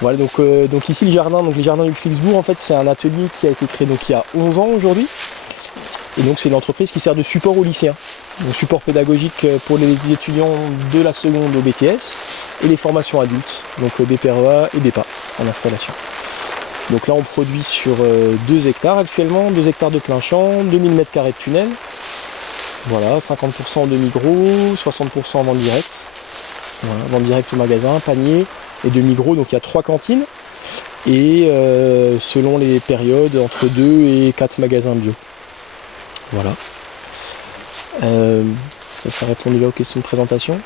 Voilà, donc ici le jardin, donc les jardins du Flixbourg, en fait c'est un atelier qui a été créé donc il y a 11 ans aujourd'hui. Et donc c'est une entreprise qui sert de support aux lycéens, donc support pédagogique pour les étudiants de la seconde au BTS et les formations adultes, donc BPREA et BEPA en installation. Donc là on produit sur 2 hectares actuellement, 2 hectares de plein champ, 2000 m² de tunnel. Voilà, 50% en demi-gros, 60% en vente directe. Voilà, vente directe au magasin, panier. Et demi-gros, donc il y a 3 cantines. Et selon les périodes, entre 2 et 4 magasins bio. Voilà. Ça répond déjà aux questions de présentation.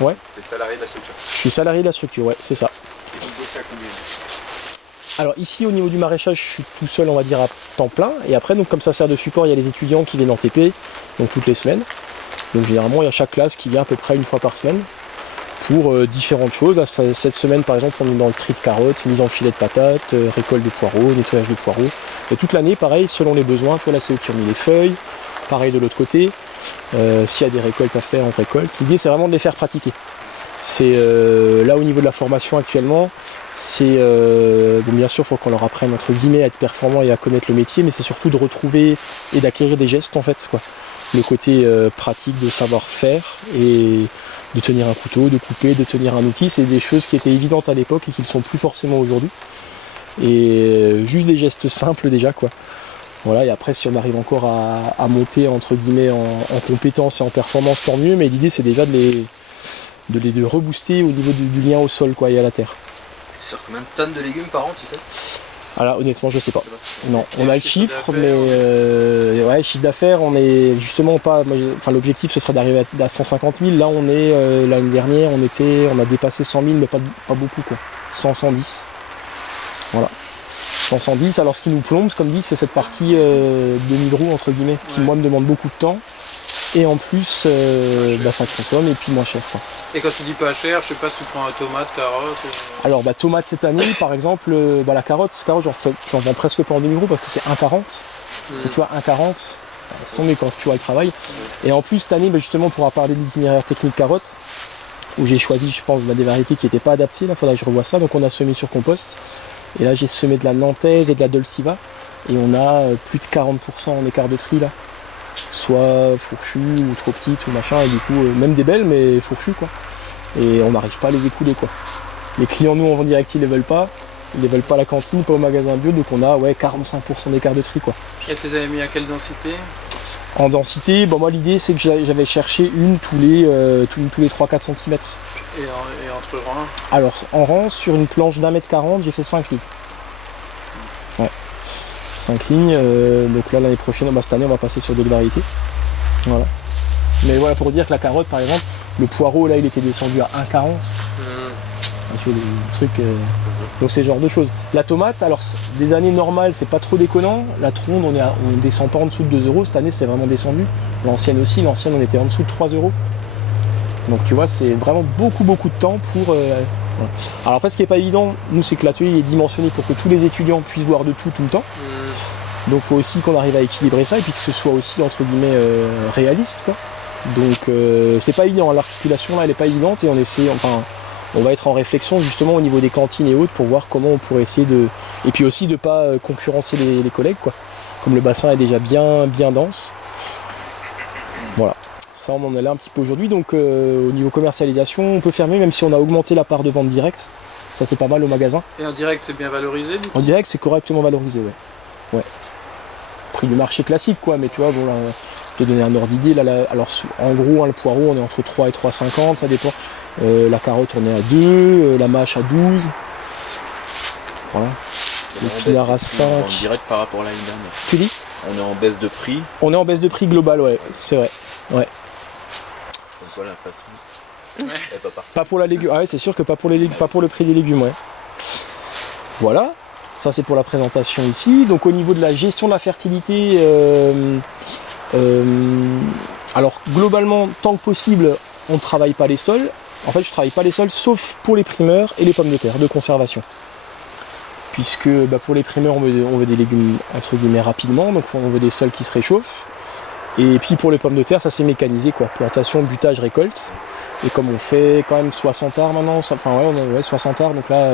Ouais. Tu es salarié de la structure? Je suis salarié de la structure, ouais, c'est ça. Et tu bosses à combien? Alors ici au niveau du maraîchage, je suis tout seul on va dire à temps plein. Et après, donc comme ça sert de support, il y a les étudiants qui viennent en TP, donc toutes les semaines. Donc généralement il y a chaque classe qui vient à peu près une fois par semaine pour différentes choses. Là, cette semaine par exemple on est dans le tri de carottes, mise en filet de patates, récolte de poireaux, nettoyage de poireaux. Et toute l'année pareil selon les besoins, toi là c'est eux qui ont mis les feuilles, pareil de l'autre côté. S'il y a des récoltes à faire, on récolte. L'idée c'est vraiment de les faire pratiquer. C'est là au niveau de la formation actuellement, c'est bon, bien sûr il faut qu'on leur apprenne entre guillemets à être performant et à connaître le métier, mais c'est surtout de retrouver et d'acquérir des gestes en fait, quoi. Le côté pratique de savoir faire et de tenir un couteau, de couper, de tenir un outil, c'est des choses qui étaient évidentes à l'époque et qui ne sont plus forcément aujourd'hui. Et juste des gestes simples déjà, quoi. Voilà, et après si on arrive encore à monter entre guillemets en compétences et en performance, tant mieux, mais l'idée c'est déjà de rebooster au niveau du lien au sol, quoi, et à la terre. Tu sors combien de tonnes de légumes par an, tu sais? Alors honnêtement je sais pas. Non, on a le chiffre, mais ouais, chiffre d'affaires, on est justement pas. Enfin l'objectif ce serait d'arriver à 150 000. Là on est l'année dernière on a dépassé 100 000, mais pas beaucoup quoi. 110. Voilà. 110. Alors ce qui nous plombe, comme dit, c'est cette partie demi-roue entre guillemets, qui moi me demande beaucoup de temps. Et en plus ça consomme et puis moins cher, quoi. Et quand tu dis pas cher, je sais pas si tu prends un tomate, carotte. Alors tomate cette année par exemple, la carotte j'en vends presque pas en demi-gros parce que c'est 1,40. Et tu vois 1,40, laisse tomber quand tu vois le travail. Et en plus cette année justement on pourra parler de l'itinéraire technique carotte, où j'ai choisi je pense des variétés qui n'étaient pas adaptées, là faudra que je revoie ça, donc on a semé sur compost. Et là j'ai semé de la nantaise et de la dolciva et on a plus de 40% en écart de tri là. Soit fourchues ou trop petites ou machin, et du coup même des belles mais fourchues quoi. Et on n'arrive pas à les écouler quoi. Les clients nous en vente direct ils les veulent pas à la cantine, pas au magasin bio, donc on a 45% d'écart de tri quoi. Et tu les avais mis à quelle densité? En densité, moi l'idée c'est que j'avais cherché une tous les 3-4 cm. Et entre rangs? Alors en rang, sur une planche d'1,40 m, j'ai fait 5 lignes. Ouais. 5 lignes, donc là l'année prochaine, cette année on va passer sur d'autres variétés. Voilà. Mais voilà pour dire que la carotte par exemple, le poireau là il était descendu à 1,40. Tu vois, des trucs, donc c'est ce genre de choses. La tomate, alors des années normales c'est pas trop déconnant, la tronde on descend pas en dessous de 2 €, cette année c'est vraiment descendu. L'ancienne aussi, l'ancienne on était en dessous de 3 €. Donc tu vois c'est vraiment beaucoup de temps pour... Alors après ce qui n'est pas évident, nous c'est que l'atelier est dimensionné pour que tous les étudiants puissent voir de tout le temps. Donc il faut aussi qu'on arrive à équilibrer ça et puis que ce soit aussi entre guillemets réaliste quoi. Donc c'est pas évident, l'articulation là elle est pas évidente et on va être en réflexion justement au niveau des cantines et autres pour voir comment on pourrait essayer de... Et puis aussi de pas concurrencer les collègues quoi. Comme le bassin est déjà bien dense. Voilà. Ça on en est là un petit peu aujourd'hui, donc au niveau commercialisation on peut faire mieux même si on a augmenté la part de vente directe. Ça c'est pas mal au magasin. Et en direct c'est bien valorisé du coup? En direct c'est correctement valorisé, ouais. Prix du marché classique quoi, mais tu vois bon là, te donner un ordre d'idée, là, alors en gros le poireau on est entre 3 et 3,50, ça dépend. La carotte on est à 2, la mâche à 12. Voilà. Le pinard à 5. En direct par rapport à l'année dernière. Tu dis? On est en baisse de prix. On est en baisse de prix global, ouais, c'est vrai. Ouais. Donc voilà l'inflation. Pas pour la légume. Ah ouais, c'est sûr que pas pour le prix des légumes, ouais. Voilà. Ça c'est pour la présentation ici. Donc au niveau de la gestion de la fertilité, alors globalement, tant que possible, on ne travaille pas les sols. En fait, je ne travaille pas les sols sauf pour les primeurs et les pommes de terre de conservation. Puisque pour les primeurs, on veut des légumes entre guillemets rapidement, donc on veut des sols qui se réchauffent. Et puis pour les pommes de terre, ça c'est mécanisé quoi. Plantation, butage, récolte. Et comme on fait quand même 60 arts maintenant, on a 60 arts, donc là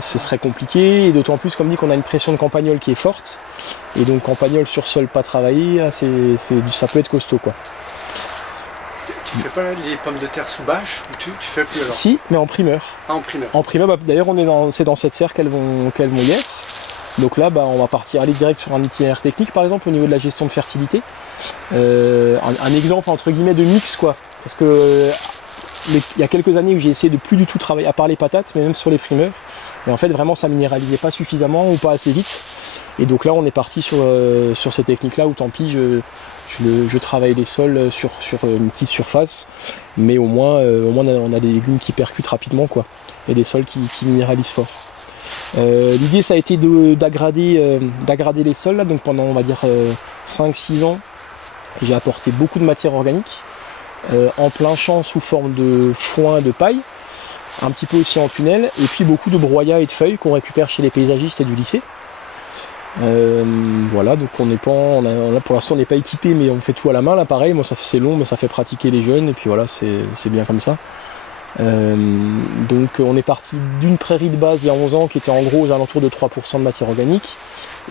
ce serait compliqué. Et d'autant plus comme dit qu'on a une pression de campagnol qui est forte. Et donc campagnol sur sol pas travaillé, ça peut être costaud quoi. Tu fais pas les pommes de terre sous bâche ou tu fais plus alors? Si, mais en primeur. Ah, en primeur. En primeur, d'ailleurs c'est dans cette serre qu'elles vont hier. Donc là on va aller direct sur un itinéraire technique par exemple au niveau de la gestion de fertilité. Un exemple entre guillemets de mix quoi. Parce que il y a quelques années où j'ai essayé de plus du tout travailler à part les patates, mais même sur les primeurs. Et en fait vraiment ça minéralisait pas suffisamment ou pas assez vite. Et donc là on est parti sur ces techniques là où tant pis je travaille les sols sur une petite surface, mais au moins on a des légumes qui percutent rapidement quoi, et des sols qui minéralisent fort. L'idée ça a été d'aggrader les sols là, donc pendant on va dire 5-6 ans j'ai apporté beaucoup de matière organique en plein champ sous forme de foin de paille, un petit peu aussi en tunnel, et puis beaucoup de broyats et de feuilles qu'on récupère chez les paysagistes et du lycée. Voilà, donc pour l'instant on n'est pas équipé, mais on fait tout à la main là, pareil. Moi c'est long, mais ça fait pratiquer les jeunes, et puis voilà, c'est bien comme ça. Donc on est parti d'une prairie de base il y a 11 ans qui était en gros aux alentours de 3% de matière organique,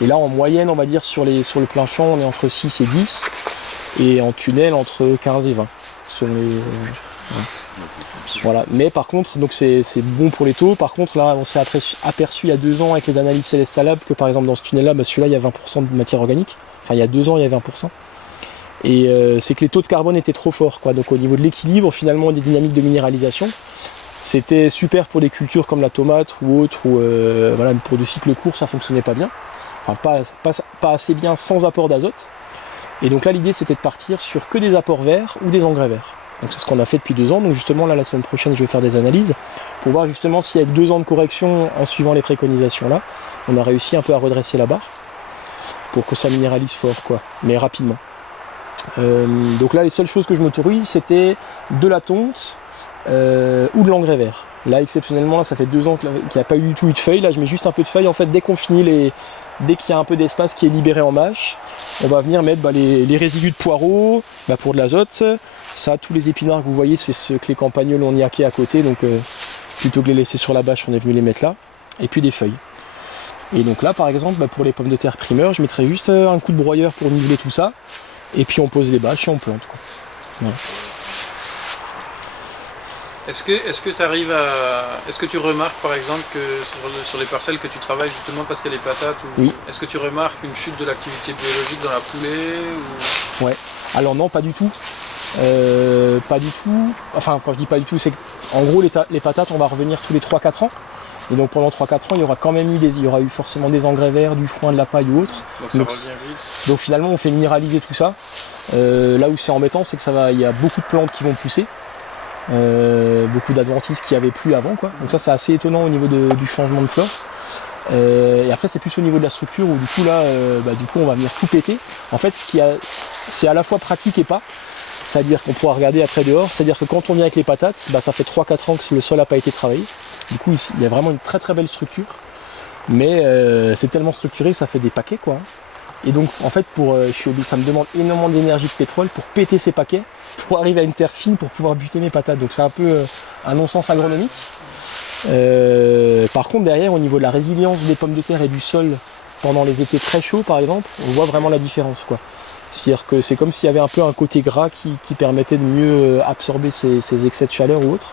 et là en moyenne on va dire sur le plein champ on est entre 6 et 10, et en tunnel entre 15 et 20 voilà. Mais par contre, donc c'est bon pour les taux. Par contre, là, on s'est aperçu il y a 2 ans avec les analyses Célestal Lab que par exemple dans ce tunnel-là, celui-là, il y a 20% de matière organique. Enfin, il y a 2 ans, il y a 20%. Et c'est que les taux de carbone étaient trop forts, quoi. Donc au niveau de l'équilibre, finalement, des dynamiques de minéralisation, c'était super pour des cultures comme la tomate ou autre, ou voilà, pour du cycle court, ça fonctionnait pas bien. Enfin, pas assez bien sans apport d'azote. Et donc là, l'idée, c'était de partir sur que des apports verts ou des engrais verts. Donc c'est ce qu'on a fait depuis 2 ans. Donc justement là la semaine prochaine je vais faire des analyses pour voir justement si avec 2 ans de correction en suivant les préconisations là, on a réussi un peu à redresser la barre pour que ça minéralise fort quoi, mais rapidement. Donc là les seules choses que je m'autorise c'était de la tonte ou de l'engrais vert. Là exceptionnellement là, ça fait 2 ans qu'il n'y a pas eu du tout de feuilles. Là je mets juste un peu de feuilles en fait. Dès qu'on finit dès qu'il y a un peu d'espace qui est libéré en mâche, on va venir mettre les résidus de poireaux pour de l'azote. Ça, tous les épinards que vous voyez, c'est ce que les campagnols ont niaqué à côté, donc plutôt que de les laisser sur la bâche, on est venu les mettre là, et puis des feuilles. Et donc là, par exemple, pour les pommes de terre primeurs, je mettrais juste un coup de broyeur pour niveler tout ça, et puis on pose les bâches et on plante, quoi. Voilà. Est-ce que tu remarques par exemple que sur les parcelles que tu travailles justement parce qu'il y a les patates, oui. Est-ce que tu remarques une chute de l'activité biologique dans la poulée ou... Ouais, alors non, pas du tout. Pas du tout. Enfin, quand je dis pas du tout, c'est qu'en gros, les patates, on va revenir tous les 3-4 ans. Et donc pendant 3-4 ans, il y aura quand même il y aura eu forcément des engrais verts, du foin, de la paille ou autre. Donc ça revient vite. Donc finalement, on fait minéraliser tout ça. Là où c'est embêtant, c'est que il y a beaucoup de plantes qui vont pousser. Beaucoup d'adventices qu'il n'y avait plus avant, quoi. Donc ça, c'est assez étonnant au niveau du changement de flore. Et après, c'est plus au niveau de la structure où du coup là, on va venir tout péter. En fait, c'est à la fois pratique et pas. C'est-à-dire qu'on pourra regarder après dehors, c'est-à-dire que quand on vient avec les patates, ça fait 3-4 ans que le sol n'a pas été travaillé. Du coup, ici, il y a vraiment une très très belle structure. Mais c'est tellement structuré que ça fait des paquets, quoi. Et donc, en fait, ça me demande énormément d'énergie de pétrole pour péter ces paquets, pour arriver à une terre fine, pour pouvoir buter mes patates. Donc c'est un peu un non-sens agronomique. Par contre, derrière, au niveau de la résilience des pommes de terre et du sol, pendant les étés très chauds, par exemple, on voit vraiment la différence, quoi. C'est-à-dire que c'est comme s'il y avait un peu un côté gras qui permettait de mieux absorber ces excès de chaleur ou autre,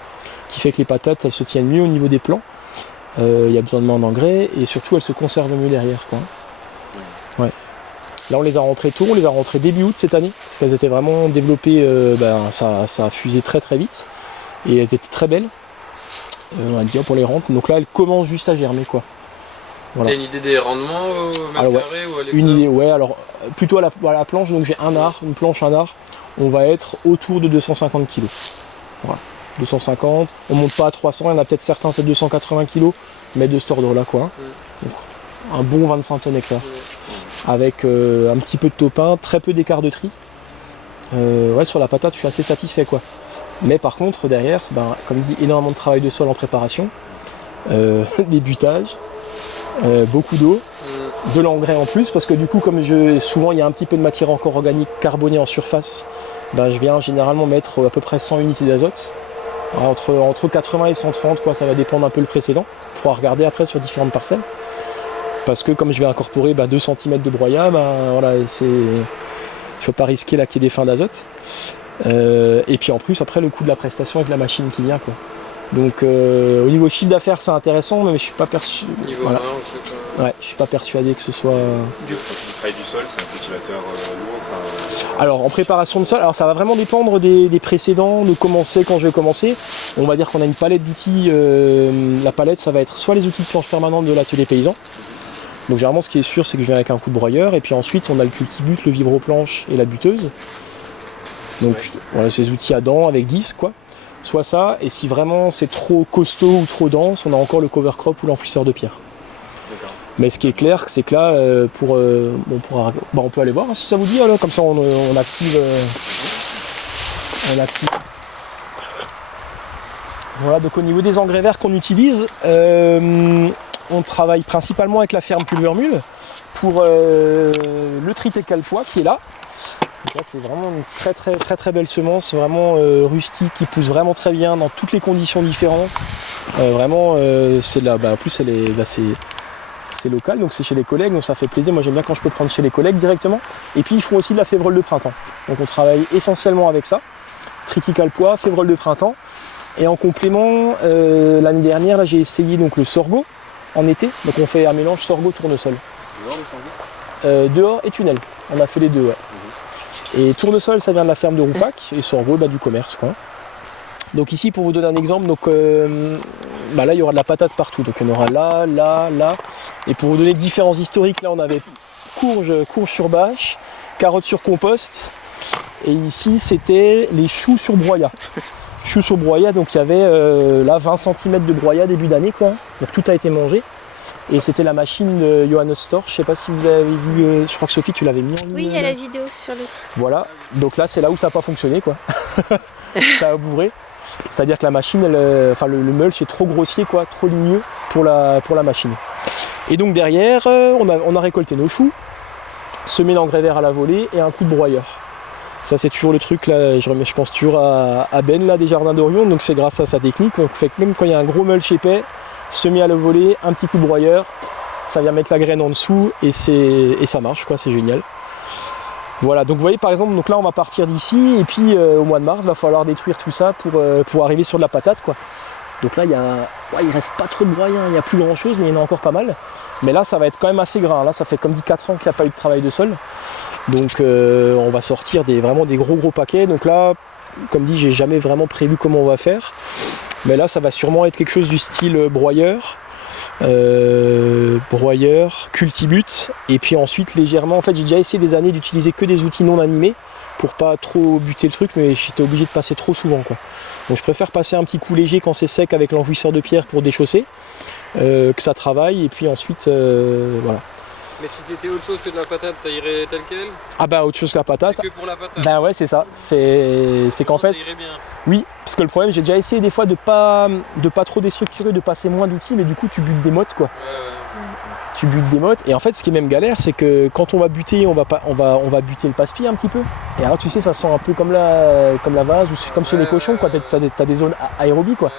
qui fait que les patates elles se tiennent mieux au niveau des plants. Il y a besoin de moins d'engrais et surtout elles se conservent mieux derrière, quoi. Ouais. Là on les a rentrées tôt, on les a rentrées début août cette année, parce qu'elles étaient vraiment développées, ça a fusé très très vite et elles étaient très belles. On va dire pour les rentres, donc là elles commencent juste à germer, quoi. Voilà. T'as une idée des rendements au mètre carré ou à l'hectare? Une idée, ouais, alors plutôt à la planche, donc j'ai une planche, un art, on va être autour de 250 kg. Voilà, 250, on monte pas à 300, il y en a peut-être certains c'est 280 kg, mais de cet ordre-là, quoi. Donc, un bon 25 tonnes hectare. Avec un petit peu de topin, très peu d'écart de tri. Ouais, sur la patate, je suis assez satisfait, quoi. Mais par contre, derrière, comme dit, énormément de travail de sol en préparation, des butages, beaucoup d'eau, de l'engrais en plus, parce que du coup, comme souvent il y a un petit peu de matière encore organique carbonée en surface, je viens généralement mettre à peu près 100 unités d'azote, entre 80 et 130, quoi, ça va dépendre un peu le précédent, on pourra regarder après sur différentes parcelles. Parce que comme je vais incorporer 2 cm de broyat, voilà, je ne peux pas risquer là qu'il y ait des fins d'azote. Et puis en plus, après, le coût de la prestation avec la machine qui vient, quoi. Donc au niveau chiffre d'affaires, c'est intéressant, mais je suis pas persuadé. Voilà. Ouais, je suis pas persuadé que ce soit. Du travail du sol, c'est un cultivateur lourd. Alors en préparation de sol, ça va vraiment dépendre des précédents, de comment c'est quand je vais commencer. On va dire qu'on a une palette d'outils. La palette, ça va être soit les outils de planche permanente de l'atelier paysan. Donc généralement, ce qui est sûr, c'est que je viens avec un coup de broyeur, et puis ensuite on a le cultibut, le vibroplanche et la buteuse. Donc voilà, ces outils à dents avec 10, quoi. Soit ça, et si vraiment c'est trop costaud ou trop dense, on a encore le cover crop ou l'enfouisseur de pierre. Mais ce qui est clair, c'est que là, on peut aller voir, hein, si ça vous dit, là, comme ça on active. Voilà, donc au niveau des engrais verts qu'on utilise, on travaille principalement avec la ferme Pulvermule pour le tritécalfois qui est là. Donc là, c'est vraiment une très belle semence, vraiment rustique, qui pousse vraiment très bien dans toutes les conditions différentes. Vraiment, c'est là, en plus c'est local, donc c'est chez les collègues, donc ça fait plaisir. Moi j'aime bien quand je peux prendre chez les collègues directement. Et puis ils font aussi de la févrole de printemps. Donc on travaille essentiellement avec ça. Triticalpois, févrole de printemps. Et en complément, l'année dernière, là, j'ai essayé donc le sorgho en été. Donc on fait un mélange sorgho-tournesol. Dehors et tunnel. On a fait les deux, ouais. Et tournesol, ça vient de la ferme de Roufac, et sorgho, du commerce, quoi. Donc ici, pour vous donner un exemple, donc, là il y aura de la patate partout. Donc il y en aura là, là, là. Et pour vous donner différents historiques, là on avait courge sur bâche, carottes sur compost. Et ici c'était les choux sur broyat. Choux sur broyat, donc il y avait là 20 cm de broyat début d'année, quoi. Donc tout a été mangé. Et c'était la machine de Johannes Storch. Je ne sais pas si vous avez vu, je crois que Sophie tu l'avais mis en ligne. Oui, il y a la vidéo sur le site. Voilà, donc là c'est là où ça n'a pas fonctionné, quoi. Ça a bourré. C'est-à-dire que la machine, le mulch est trop grossier, quoi, trop ligneux pour la machine. Et donc derrière, on a récolté nos choux, semé l'engrais vert à la volée et un coup de broyeur. Ça c'est toujours le truc, là, je pense toujours à Ben là, des Jardins d'Orion, donc c'est grâce à sa technique. On fait que même quand il y a un gros mulch épais, semé à la volée, un petit coup de broyeur, ça vient mettre la graine en dessous et ça marche, quoi, c'est génial. Voilà, donc vous voyez par exemple, donc là on va partir d'ici et puis au mois de mars, il va falloir détruire tout ça pour arriver sur de la patate, quoi. Donc là il reste pas trop de broyat, il n'y a plus grand chose, mais il y en a encore pas mal. Mais là ça va être quand même assez grain, là ça fait comme dit 4 ans qu'il n'y a pas eu de travail de sol. Donc on va sortir vraiment des gros paquets. Donc là, comme dit, j'ai jamais vraiment prévu comment on va faire. Mais là ça va sûrement être quelque chose du style broyeur. Cultibut, et puis ensuite légèrement, en fait j'ai déjà essayé des années d'utiliser que des outils non animés pour pas trop buter le truc, mais j'étais obligé de passer trop souvent, quoi. Donc je préfère passer un petit coup léger quand c'est sec avec l'enfouisseur de pierre pour déchausser, que ça travaille, et puis ensuite voilà. Mais si c'était autre chose que de la patate, ça irait tel quel? Ah bah autre chose que la patate. C'est que pour la patate. Ben ouais, c'est ça. C'est qu'en fait. Ça irait bien. Oui, parce que le problème, j'ai déjà essayé des fois de pas trop déstructurer, de passer moins d'outils, mais du coup tu butes des mottes, quoi. Tu butes des mottes, et en fait ce qui est même galère, c'est que quand on va buter, on va buter le passe-pied un petit peu. Et alors tu sais, ça sent un peu comme la vase ou comme chez les cochons, quoi. T'as des zones aérobies, quoi.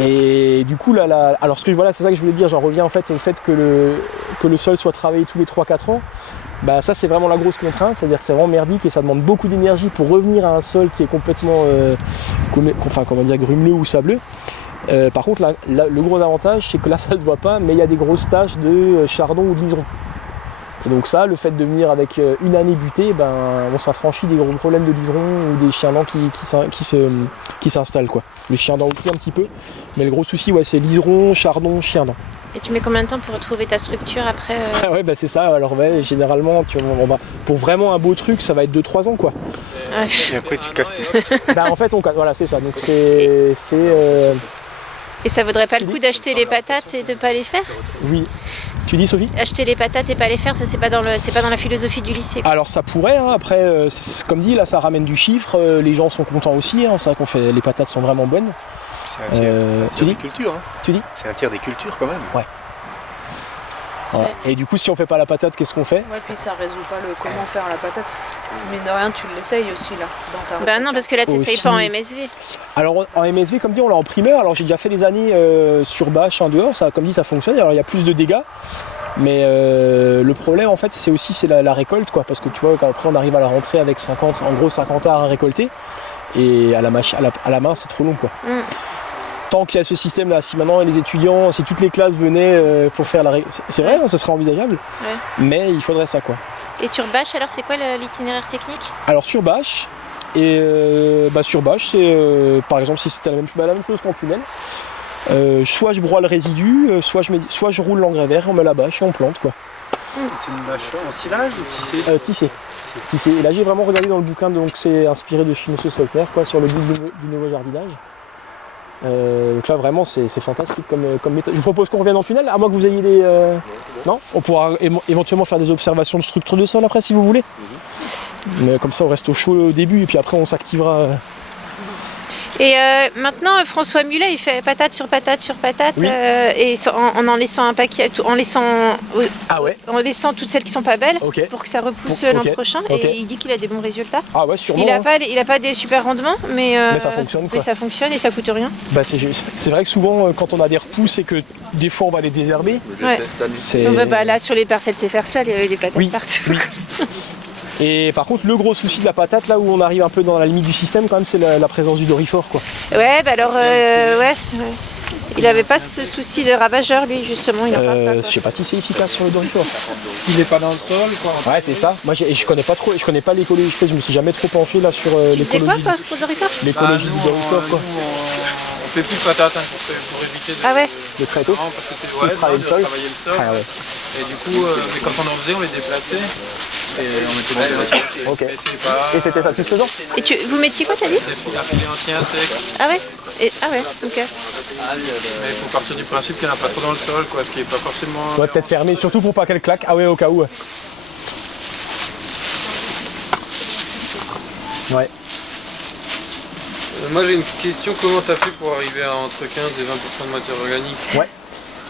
Et du coup alors c'est ça que je voulais dire, j'en reviens en fait au fait que le sol soit travaillé tous les 3-4 ans. Bah ça c'est vraiment la grosse contrainte, c'est-à-dire que c'est vraiment merdique et ça demande beaucoup d'énergie pour revenir à un sol qui est complètement grumeleux ou sableux. Par contre le gros avantage c'est que là ça ne se voit pas, mais il y a des grosses taches de chardon ou de liseron. Et donc ça, le fait de venir avec une année butée, on s'affranchit des gros problèmes de liseron ou des chiens dents qui s'installent, quoi. Les chiens dents aussi un petit peu, mais le gros souci c'est liseron, chardon, chien dents. Et tu mets combien de temps pour retrouver ta structure après Ouais, c'est ça. Alors généralement, pour vraiment un beau truc, ça va être 2-3 ans, quoi. Et après tu casses tout. En fait, voilà, c'est ça. Donc Et ça vaudrait pas le coup d'acheter les patates et de pas les faire? Oui. Tu dis, Sophie? Acheter les patates et pas les faire, ça c'est pas dans la philosophie du lycée. Alors ça pourrait, hein. Après, comme dit, là ça ramène du chiffre, les gens sont contents aussi, hein. C'est vrai les patates sont vraiment bonnes. C'est un tiers, tu dis des cultures. Hein. Tu dis? C'est un tiers des cultures quand même. Ouais. Et du coup, si on fait pas la patate, qu'est-ce qu'on fait? Ouais, puis ça résout pas le comment faire la patate. Mine de rien, tu l'essayes aussi là. Dans ta Bah non, parce que là t'essayes Aussi. pas en MSV. Alors en MSV, comme dit, on l'a en primeur. Alors j'ai déjà fait des années sur bâche, dehors, ça, comme dit, ça fonctionne. Alors il y a plus de dégâts. Mais le problème en fait c'est la récolte quoi, parce que tu vois après on arrive à la rentrée avec 50 arts à récolter et à la main c'est trop long quoi. Tant qu'il y a ce système là, si maintenant les étudiants, si toutes les classes venaient pour faire c'est vrai, hein, ça serait envisageable, mais il faudrait ça quoi. Et sur bâche alors c'est quoi l'itinéraire technique? Alors sur bâche, sur bâche c'est par exemple si c'était la même chose qu'en tunnel. Soit je broie le résidu, soit je roule l'engrais vert, on met la bâche et on plante quoi. C'est une bâche en silage ou tissée? Tissé. Et là j'ai vraiment regardé dans le bouquin, donc c'est inspiré de chez M. Soltner quoi, sur le guide du nouveau jardinage. Donc là vraiment c'est fantastique comme méthode. Je vous propose qu'on revienne en tunnel, à moins que vous ayez des... Non, on pourra éventuellement faire des observations de structure de sol après si vous voulez. Mais comme ça on reste au chaud au début et puis après on s'activera. Et maintenant, François Mulet, il fait patate sur patate sur patate, Oui. et en laissant un paquet, en laissant toutes celles qui sont pas belles, Ok. pour que ça repousse Ok. l'an prochain. Ok. Et il dit qu'il a des bons résultats. Ah ouais sûrement. Il a hein. pas des super rendements, mais ça fonctionne, quoi. Mais ça fonctionne et ça coûte rien. Bah, c'est vrai que souvent quand on a des repousses et que des fois on va les désherber, Je Ouais. sais, cette année. c'est... Donc, bah, là, sur les parcelles c'est faire ça, il y avait des patates Oui. partout. Oui. Et par contre le gros souci de la patate, là où on arrive un peu dans la limite du système quand même, c'est la présence du dorifort quoi. Ouais, bah alors, ouais. Il avait pas ce souci de ravageur, lui, justement, il en parle pas. Je Quoi. sais pas si c'est efficace sur le dorifort. Il n'est pas dans le sol, quoi. Ouais c'est ça. Moi je connais pas l'écologie, je me suis jamais trop penché là sur Tu faisais quoi, l'écologie. toi, pour Doritor? L'écologie du dorifort quoi. On fait plus de patates hein, pour éviter de... Ah ouais. Le tréteau. Non, parce que c'est De travailler le sol. travailler le sol. Ah ouais. Et du coup, mais quand on en faisait, on les déplaçait. Et on mettait des patates. Ok. Mais c'est pas... Et c'était satisfaisant. Et vous mettiez quoi, t'as dit? Un filet entier, un sec. Ah ouais. Ah ouais, ok. Mais il faut partir du principe qu'il n'y en a pas trop dans le sol, quoi, ce qui n'est pas forcément... Ouais peut-être fermé, surtout pour pas qu'elle claque. Ah ouais au cas où. Ouais. Moi j'ai une question, comment tu as fait pour arriver à entre 15 et 20% de matière organique?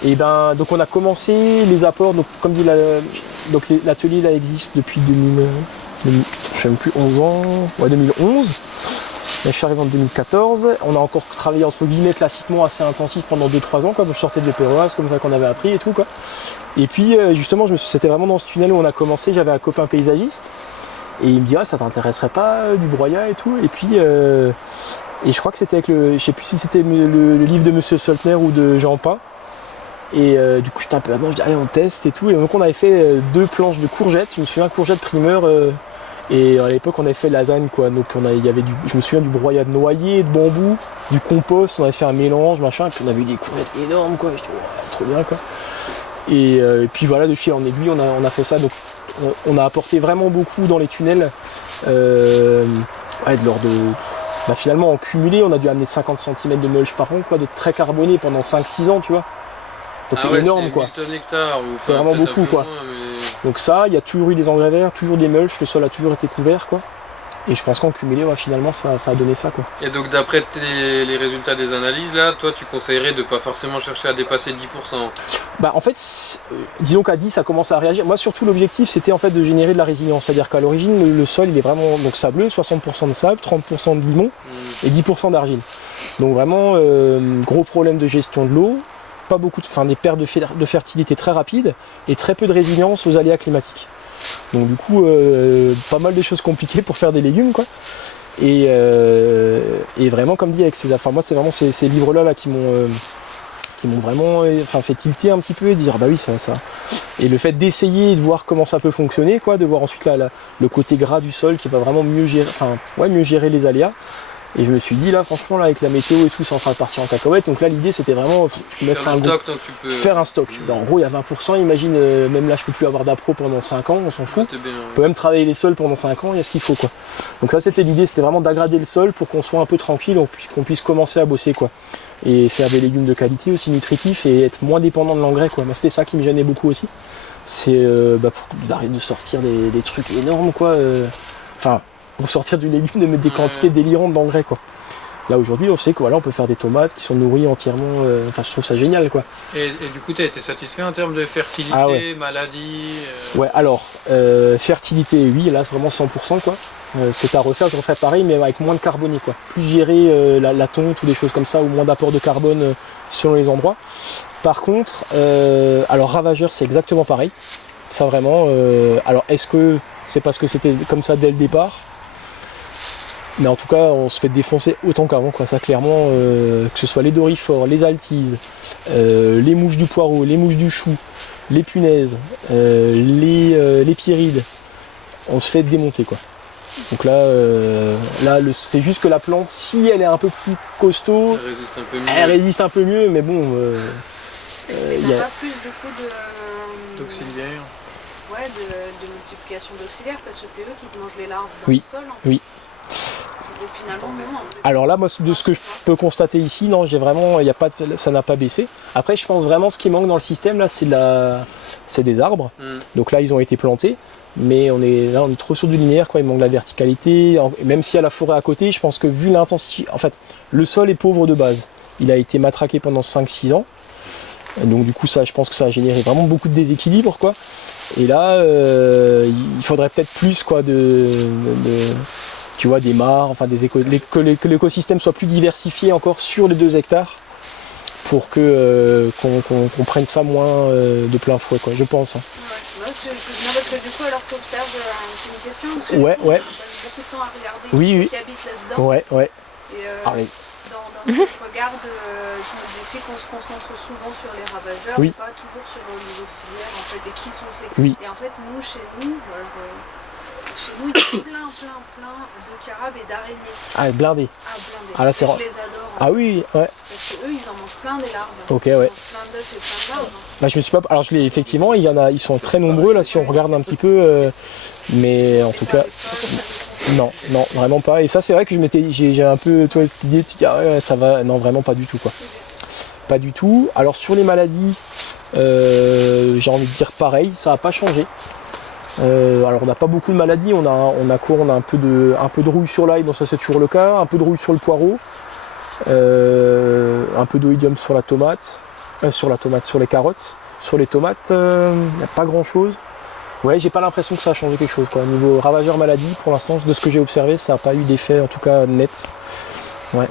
Et ben donc on a commencé les apports, donc comme dit l'atelier là existe depuis 11 ans, ouais 2011. Je suis arrivé en 2014, on a encore travaillé entre guillemets classiquement assez intensif pendant 2-3 ans, comme je sortais de PEA, c'est comme ça qu'on avait appris et tout quoi. Et puis justement c'était vraiment dans ce tunnel où on a commencé, j'avais un copain paysagiste et il me dit ça t'intéresserait pas du broyat et tout, et puis et je crois que c'était avec je sais plus si c'était le livre de Monsieur Soltner ou de Jean Pain. Et du coup j'étais un peu là-dedans, je dis allez on teste et tout. Et donc on avait fait 2 planches de courgettes, je me souviens courgettes primeur et à l'époque on avait fait lasagne quoi. Donc il y avait je me souviens du broyat de noyer, de bambou, du compost, on avait fait un mélange machin, et puis on avait eu des courgettes énormes quoi, je dis trop bien quoi. Et puis voilà, de fil en aiguille on a fait ça, donc on a apporté vraiment beaucoup dans les tunnels de l'ordre de. Finalement en cumulé on a dû amener 50 cm de mulch par an quoi, de très carboné pendant 5-6 ans tu vois. Donc c'est énorme quoi. C'est vraiment beaucoup quoi. Donc ça, il y a toujours eu des engrais verts, toujours des mulch, le sol a toujours été couvert quoi. Et je pense qu'en cumulé, finalement ça a donné ça quoi. Et donc d'après les résultats des analyses là, toi tu conseillerais de ne pas forcément chercher à dépasser 10%? En fait, disons qu'à 10 ça commence à réagir. Moi surtout l'objectif c'était en fait de générer de la résilience. C'est-à-dire qu'à l'origine le sol il est vraiment donc sableux, 60% de sable, 30% de limon et 10% d'argile. Donc vraiment gros problème de gestion de l'eau. Pas beaucoup des pertes de fertilité très rapides et très peu de résilience aux aléas climatiques. Donc du coup pas mal de choses compliquées pour faire des légumes quoi. Et vraiment comme dit avec ces affaires, moi c'est vraiment ces livres là qui m'ont vraiment fait tilter un petit peu et dire bah oui ça. Et le fait d'essayer et de voir comment ça peut fonctionner quoi, de voir ensuite le côté gras du sol qui va vraiment mieux gérer les aléas. Et je me suis dit là franchement là avec la météo et tout c'est en train de partir en cacahuète, donc là l'idée c'était vraiment mettre Faire un du gros- stock, donc tu peux. faire un stock. Ben, en gros il y a 20%, imagine même là je peux plus avoir d'appro pendant 5 ans, on s'en fout. T'es bien. On peut même travailler les sols pendant 5 ans, il y a ce qu'il faut quoi. Donc ça c'était l'idée, c'était vraiment d'aggrader le sol pour qu'on soit un peu tranquille, qu'on puisse commencer à bosser quoi. Et faire des légumes de qualité aussi nutritifs et être moins dépendant de l'engrais quoi. Moi c'était ça qui me gênait beaucoup aussi. C'est d'arrêter de sortir des trucs énormes quoi. Enfin, pour sortir du légume, de mettre des quantités délirantes d'engrais quoi. Là aujourd'hui on sait que voilà, on peut faire des tomates qui sont nourries entièrement, enfin je trouve ça génial quoi. Et du coup, tu as été satisfait en termes de fertilité, Ah ouais. maladie Ouais alors, fertilité oui, là c'est vraiment 100% quoi. C'est à refaire, je referais pareil mais avec moins de carboné quoi. Plus gérer la tonte ou des choses comme ça, ou moins d'apport de carbone selon les endroits. Par contre, alors ravageur c'est exactement pareil. Ça vraiment, alors est-ce que c'est parce que c'était comme ça dès le départ? Mais en tout cas, on se fait défoncer autant qu'avant, quoi. Ça, clairement, que ce soit les dorifores, les altises, les mouches du poireau, les mouches du chou, les punaises, les pyrides, on se fait démonter, quoi. Donc là, c'est juste que la plante, si elle est un peu plus costaud, elle résiste un peu mieux. elle résiste un peu mieux, mais bon. Il y n'y a- a pas plus du coup D'auxiliaire. ouais, de multiplication d'auxiliaires parce que c'est eux qui te mangent les larves dans Oui, le sol. En fait. oui. Donc finalement, non. En fait. Alors là, moi, de ce que je peux constater ici, non, j'ai vraiment, ça n'a pas baissé. Après, je pense vraiment ce qui manque dans le système là, c'est des arbres. Donc là, ils ont été plantés, mais on est trop sur du linéaire, quoi. Il manque de la verticalité. Même s'il y a la forêt à côté, je pense que vu l'intensité, en fait, le sol est pauvre de base. Il a été matraqué pendant 5-6 ans. Donc du coup, ça, je pense que ça a généré vraiment beaucoup de déséquilibre, quoi. Et là, il faudrait peut-être plus, quoi, tu vois, des mares, enfin que l'écosystème soit plus diversifié encore sur les 2 hectares pour qu'on prenne ça moins de plein fouet, quoi, je pense. Hein. Ouais, parce que du coup, alors tu observes, c'est une question, parce que Ouais, du coup, ouais. on passe beaucoup de temps à regarder Oui, qui habitent là-dedans. Ouais, ouais. Et Ah, mais- dans ce que je regarde, je me dis aussi qu'on se concentre souvent sur les ravageurs, Oui. et pas toujours sur les auxiliaires, en fait, et qui sont ces... Oui. Et en fait, nous, chez nous, il y a plein de carabes et d'araignées. Ah, blindé. Ah, blindés. Ah, là, c'est Et je rare. les adore. Ah oui, ouais. Parce qu'eux, ils en mangent plein des larves. Ok, Ils ouais. mangent plein d'œufs et plein de larves. Bah, je me suis pas. Alors je l'ai effectivement, ils sont très nombreux là si on regarde un petit peu, mais en tout cas, non, vraiment pas. Et ça c'est vrai que j'ai un peu toi cette idée, tu te dis ah ouais, ça va, non vraiment pas du tout quoi, pas du tout. Alors sur les maladies, j'ai envie de dire pareil, ça n'a pas changé. Alors on n'a pas beaucoup de maladies, on a quoi, on a un peu de rouille sur l'ail, bon ça c'est toujours le cas, un peu de rouille sur le poireau, un peu d'oïdium sur la tomate. Sur les carottes. Sur les tomates, il n'y a pas grand chose. Ouais, j'ai pas l'impression que ça a changé quelque chose, quoi. Au niveau ravageur maladie, pour l'instant, de ce que j'ai observé, ça n'a pas eu d'effet, en tout cas net. Ouais.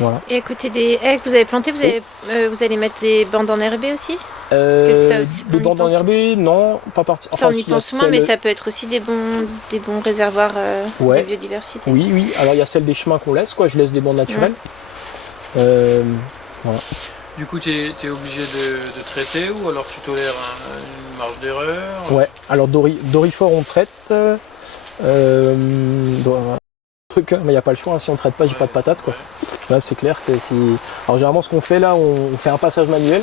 Voilà. Et à côté des haies que vous avez plantées, vous allez mettre des bandes enherbées aussi? que ça aussi, on des y bandes pense. enherbées, non, pas parti. Ça, on y pense moins, mais ça peut être aussi des bons réservoirs Ouais. de biodiversité. Oui, oui. Alors il y a celle des chemins qu'on laisse, quoi. Je laisse des bandes naturelles. Voilà. Du coup, tu es obligé de traiter ou alors tu tolères une marge d'erreur? Ouais. Alors dorifort, on traite. Mais il n'y a pas le choix. Hein. Si on traite pas, j'ai pas de patates, quoi. Là, c'est clair que si. Alors généralement, ce qu'on fait là, on fait un passage manuel.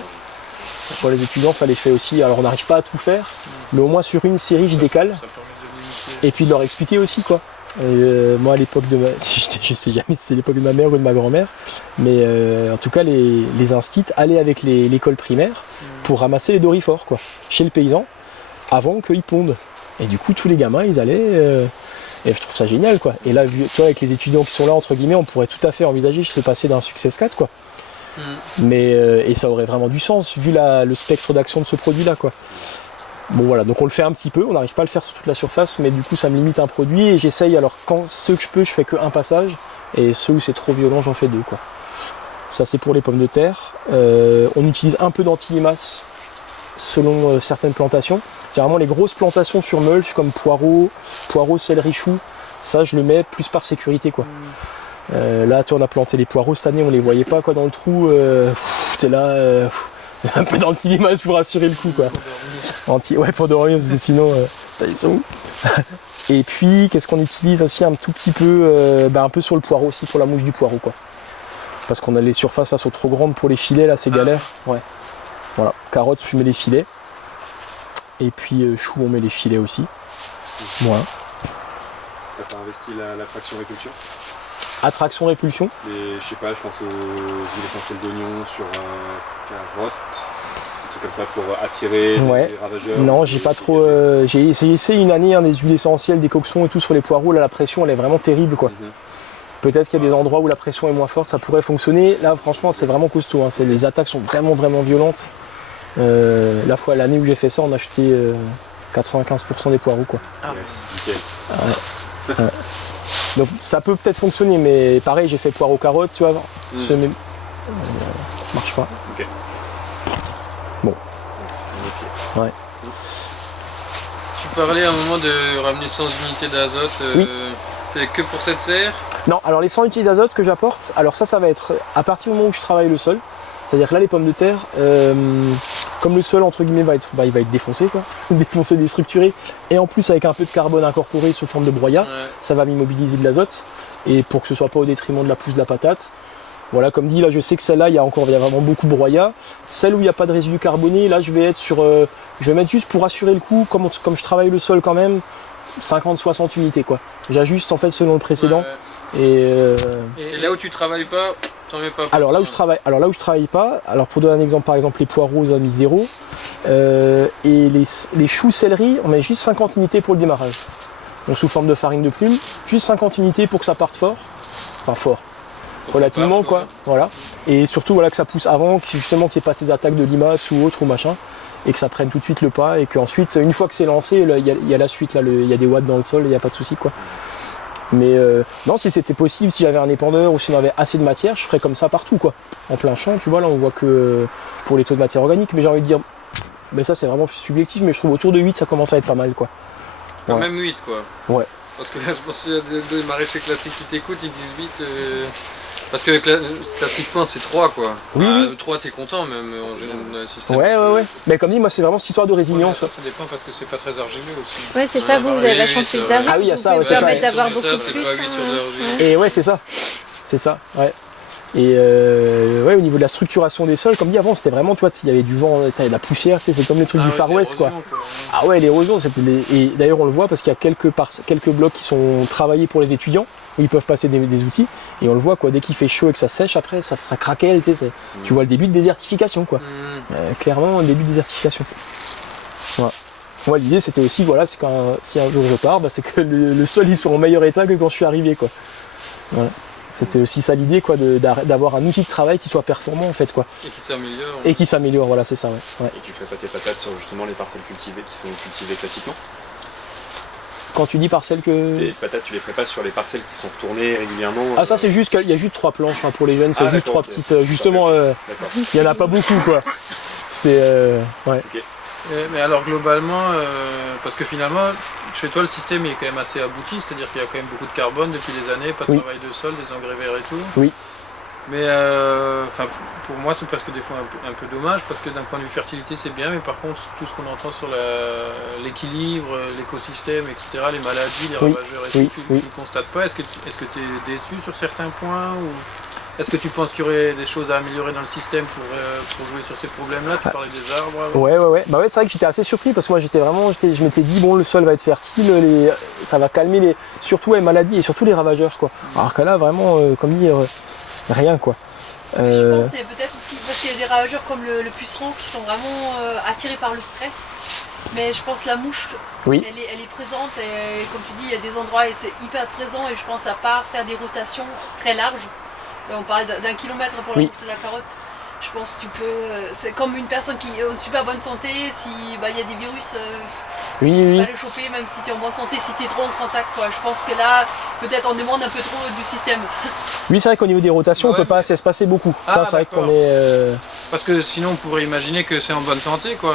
Pour les étudiants, ça les fait aussi. Alors on n'arrive pas à tout faire, mais au moins sur une série, je décale. Ça permet de limiter. Et puis de leur expliquer aussi, quoi. Moi, à l'époque de je sais jamais si c'est l'époque de ma mère ou de ma grand-mère, mais en tout cas, les instits allaient avec l'école primaire pour ramasser les dorifores, quoi, chez le paysan, avant qu'ils pondent. Et du coup, tous les gamins, ils allaient. Et je trouve ça génial, quoi. Et là, toi, avec les étudiants qui sont là, entre guillemets, on pourrait tout à fait envisager de se passer d'un Success 4, quoi. Mais et ça aurait vraiment du sens vu le spectre d'action de ce produit-là, quoi. Bon voilà, donc on le fait un petit peu, on n'arrive pas à le faire sur toute la surface, mais du coup ça me limite un produit et j'essaye, alors quand ceux que je peux, je fais que un passage, et ceux où c'est trop violent, j'en fais deux, quoi. Ça c'est pour les pommes de terre. On utilise un peu d'anti-limaces selon certaines plantations. Généralement les grosses plantations sur mulch comme poireaux, céleri, chou, ça je le mets plus par sécurité, quoi. Là on a planté les poireaux cette année, on les voyait pas, quoi, dans le trou, c'est là un peu d'anti-limaces pour assurer le coup, quoi. Ouais, pour dormir, parce que sinon Ils sont où? Et puis, qu'est-ce qu'on utilise aussi un tout petit peu, un peu sur le poireau aussi, pour la mouche du poireau, quoi. Parce qu'on a les surfaces là sont trop grandes pour les filets, là c'est galère. Ouais. Voilà, carottes, je mets les filets. Et puis choux, on met les filets aussi. Voilà. T'as pas investi la traction répulsion? Attraction, répulsion. Et je sais pas, je pense aux huiles essentielles d'oignon sur carottes, des trucs comme ça pour attirer les ravageurs. Non, j'ai pas trop. J'ai essayé une année des huiles essentielles, des coxons et tout sur les poireaux. Là, la pression elle est vraiment terrible, quoi. Peut-être qu'il y a des endroits où la pression est moins forte, ça pourrait fonctionner. Là, franchement, c'est vraiment costaud. Hein. Les attaques sont vraiment violentes. L'année où j'ai fait ça, on a acheté 95% des poireaux, quoi. Ah ouais, nickel. Donc ça peut peut-être fonctionner, mais pareil, j'ai fait poireaux carottes, tu vois. Semé, marche pas. Ok. Bon. Ouais. Tu parlais à un moment de ramener 100 unités d'azote. Oui. C'est que pour cette serre? Non, alors les 100 unités d'azote que j'apporte, alors ça va être à partir du moment où je travaille le sol. C'est-à-dire que là, les pommes de terre, comme le sol, entre guillemets, il va être défoncé, quoi. Défoncé, déstructuré. Et en plus, avec un peu de carbone incorporé sous forme de broyat, ça va m'immobiliser de l'azote. Et pour que ce soit pas au détriment de la pousse de la patate. Voilà, comme dit, là, je sais que celle-là, il y a vraiment beaucoup de broyat. Celle où il n'y a pas de résidus carbonés, là, je vais mettre juste pour assurer le coup, comme je travaille le sol quand même, 50-60 unités, quoi. J'ajuste, en fait, selon le précédent. Et là où tu travailles pas, t'en mets pas? Alors là où je travaille pas, alors pour donner un exemple, par exemple les poireaux, on a mis 0. Et les choux céleri, on met juste 50 unités pour le démarrage. Donc sous forme de farine de plume, juste 50 unités pour que ça parte fort. Enfin fort. Relativement, quoi. Voilà. Et surtout voilà, que ça pousse avant, justement qu'il n'y ait pas ces attaques de limaces ou autre ou machin. Et que ça prenne tout de suite le pas. Et qu'ensuite, une fois que c'est lancé, il y a la suite, là, il y a des watts dans le sol, il n'y a pas de souci, quoi. Mais non, si c'était possible, si j'avais un épandeur ou si on avait assez de matière, je ferais comme ça partout, quoi. En plein champ, tu vois, là on voit que pour les taux de matière organique, mais j'ai envie de dire, mais ça c'est vraiment subjectif, mais je trouve autour de 8 ça commence à être pas mal, quoi. Quand même 8, quoi. Ouais. Parce que là, je pense qu'il y a des maraîchers classiques qui t'écoutent, ils disent 8. Parce que classiquement c'est 3, quoi. Oui. 3 t'es content même en général système. Ouais. Mais comme dit, moi c'est vraiment cette histoire de résilience. Ça dépend parce que c'est pas très argileux aussi. Ouais, c'est ça, vous avez vachement plus d'argile. Ah oui, il y a ça, vous ouais, pouvez c'est ça. permettre d'avoir beaucoup C'est plus. pas 8 sur de l'argile. Et ouais, c'est ça. C'est ça, ouais. Et au niveau de la structuration des sols, comme dit avant, c'était vraiment, tu vois, il y avait du vent, il y avait de la poussière, tu sais, c'est comme les trucs du Far West, quoi. Ah ouais, l'érosion, et d'ailleurs on le voit parce qu'il y a quelques blocs qui sont travaillés pour les étudiants, où ils peuvent passer des outils, et on le voit, quoi, dès qu'il fait chaud et que ça sèche, après, ça craquelle, tu vois le début de désertification, quoi. Clairement, le début de désertification. Voilà. Moi, l'idée, c'était aussi, voilà, c'est si un jour je pars, c'est que le sol il soit en meilleur état que quand je suis arrivé, quoi. Voilà. C'était aussi ça l'idée, quoi, d'avoir un outil de travail qui soit performant, en fait, quoi. Et qui s'améliore. Et qui s'améliore, voilà, c'est ça, ouais. Et tu fais pas tes patates sur justement les parcelles cultivées qui sont cultivées classiquement? Quand tu dis parcelle que... Les patates, tu les ferais pas sur les parcelles qui sont retournées régulièrement? Ah, ça c'est juste qu'il y a juste 3 planches, hein, pour les jeunes, c'est juste 3 petites... justement, il n'y en a pas beaucoup, quoi. C'est... ouais. Okay. Mais alors globalement, parce que finalement, chez toi le système il est quand même assez abouti, c'est-à-dire qu'il y a quand même beaucoup de carbone depuis des années, pas de travail de sol, des engrais verts et tout. Oui. Mais pour moi c'est presque des fois un peu dommage, parce que d'un point de vue fertilité c'est bien, mais par contre tout ce qu'on entend sur l'équilibre, l'écosystème, etc., les maladies, les ravageurs et tout, tu ne constates pas. Est-ce que tu es déçu sur certains points ou... Est-ce que tu penses qu'il y aurait des choses à améliorer dans le système pour jouer sur ces problèmes-là? Tu parlais des arbres. Ouais. Bah ouais, c'est vrai que j'étais assez surpris parce que moi je m'étais dit bon, le sol va être fertile, ça va calmer surtout les maladies et surtout les ravageurs, quoi. Alors que là vraiment, comme dit, rien, quoi. Je pense que c'est peut-être aussi parce qu'il y a des ravageurs comme le puceron qui sont vraiment attirés par le stress. Mais je pense que la mouche, elle est présente et comme tu dis, il y a des endroits et c'est hyper présent et je pense à part faire des rotations très larges. On parle d'1 kilomètre pour la mouche de la carotte. Je pense que tu peux. C'est comme une personne qui est en super bonne santé, s'il y a des virus, tu vas le choper, même si tu es en bonne santé, si tu es trop en contact, quoi. Je pense que là, peut-être on demande un peu trop du système. Oui, c'est vrai qu'au niveau des rotations, on peut pas s'espacer beaucoup. Ça, c'est vrai qu'on est. Parce que sinon, on pourrait imaginer que c'est en bonne santé, quoi.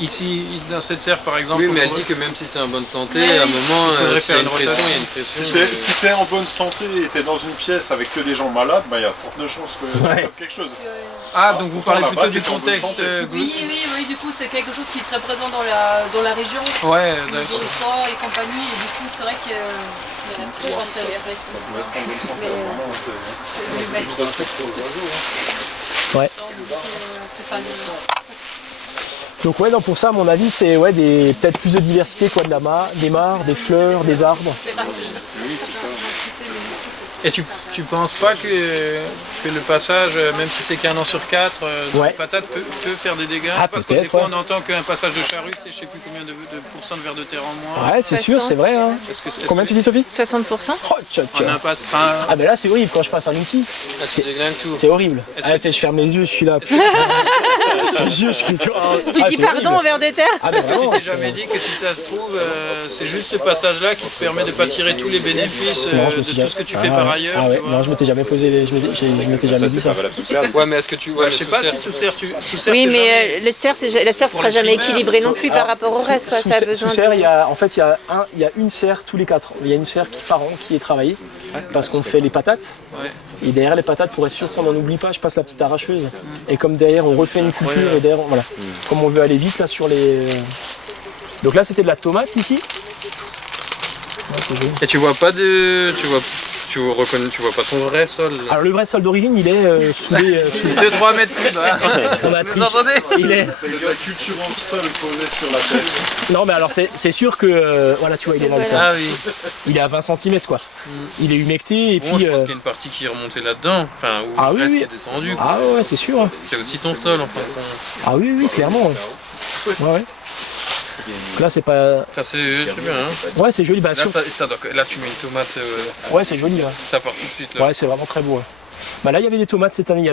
ici, dans cette serre par exemple. Oui, mais elle dit que même si c'est en bonne santé, à un moment, il y a une pression, il y a une pression. Si t'es en bonne santé et t'es dans une pièce avec que des gens malades, il y a forte de chances que tu aies quelque chose. Ah, donc vous parlez plutôt du contexte. Oui, du coup c'est quelque chose qui est très présent dans la région. Ouais, d'accord. Sport et compagnie, et du coup c'est vrai que je pense à Ouais. C'est pas Donc ouais, donc pour ça, à mon avis, c'est peut-être plus de diversité, quoi, des mares, des fleurs, des arbres. Et tu penses pas que le passage, même si c'est qu'1 an sur 4, de patate peut faire des dégâts? Parce que des fois on entend qu'un passage de charrue, c'est je sais plus combien de pourcents de vers de terre en moins. Ouais, c'est sûr, c'est vrai. Hein. Combien tu dis, Sophie? 60%. Oh, ah ben là c'est horrible quand je passe un outil. C'est horrible. Ah, je ferme les yeux, je suis là. Tu dis pardon au vers de terre? Ah, ben tu t'es jamais dit que si ça se trouve, c'est juste ce passage-là qui te permet de ne pas tirer tous les bénéfices de tout ce que tu fais par ailleurs? Ah ouais, non, je m'étais jamais posé, je m'étais jamais dit ça. Ouais, mais est-ce que tu vois, je sais pas si sous serre, oui, mais la serre sera jamais équilibrée non plus par rapport au reste, quoi. Ça a besoin. Sous serre, il y a une serre tous les 4. Il y a une serre par an qui est travaillée parce qu'on fait les patates. Et derrière les patates, pour être sûr qu'on n'en oublie pas, je passe la petite arracheuse. Et comme derrière, on refait une coupure et derrière, voilà. Comme on veut aller vite là sur les. Donc là, c'était de la tomate ici. Et tu vois pas de, tu vois pas ton vrai sol là. Alors le vrai sol d'origine, il est sous les 2-3 mètres plus bas. On a Vous entendez? Il est la culture en sol posée sur la tête. Non mais alors c'est sûr que voilà, tu vois, il est là le sol. Ah oui. Il est à 20 cm quoi. Il est humecté et bon, puis je pense qu'il y a une partie qui est remontée là-dedans, enfin où le reste qui est descendu. Ah ouais, c'est sûr. C'est aussi ton sol en fait. Ah oui, clairement. Ouais. Donc là c'est pas. Ça c'est bien. Hein. Ouais, c'est joli. Bah, là tu mets une tomate. Ouais, c'est joli. Là. Ça part tout de suite. Là. Ouais, c'est vraiment très beau. Ouais. Bah là il y avait des tomates cette année.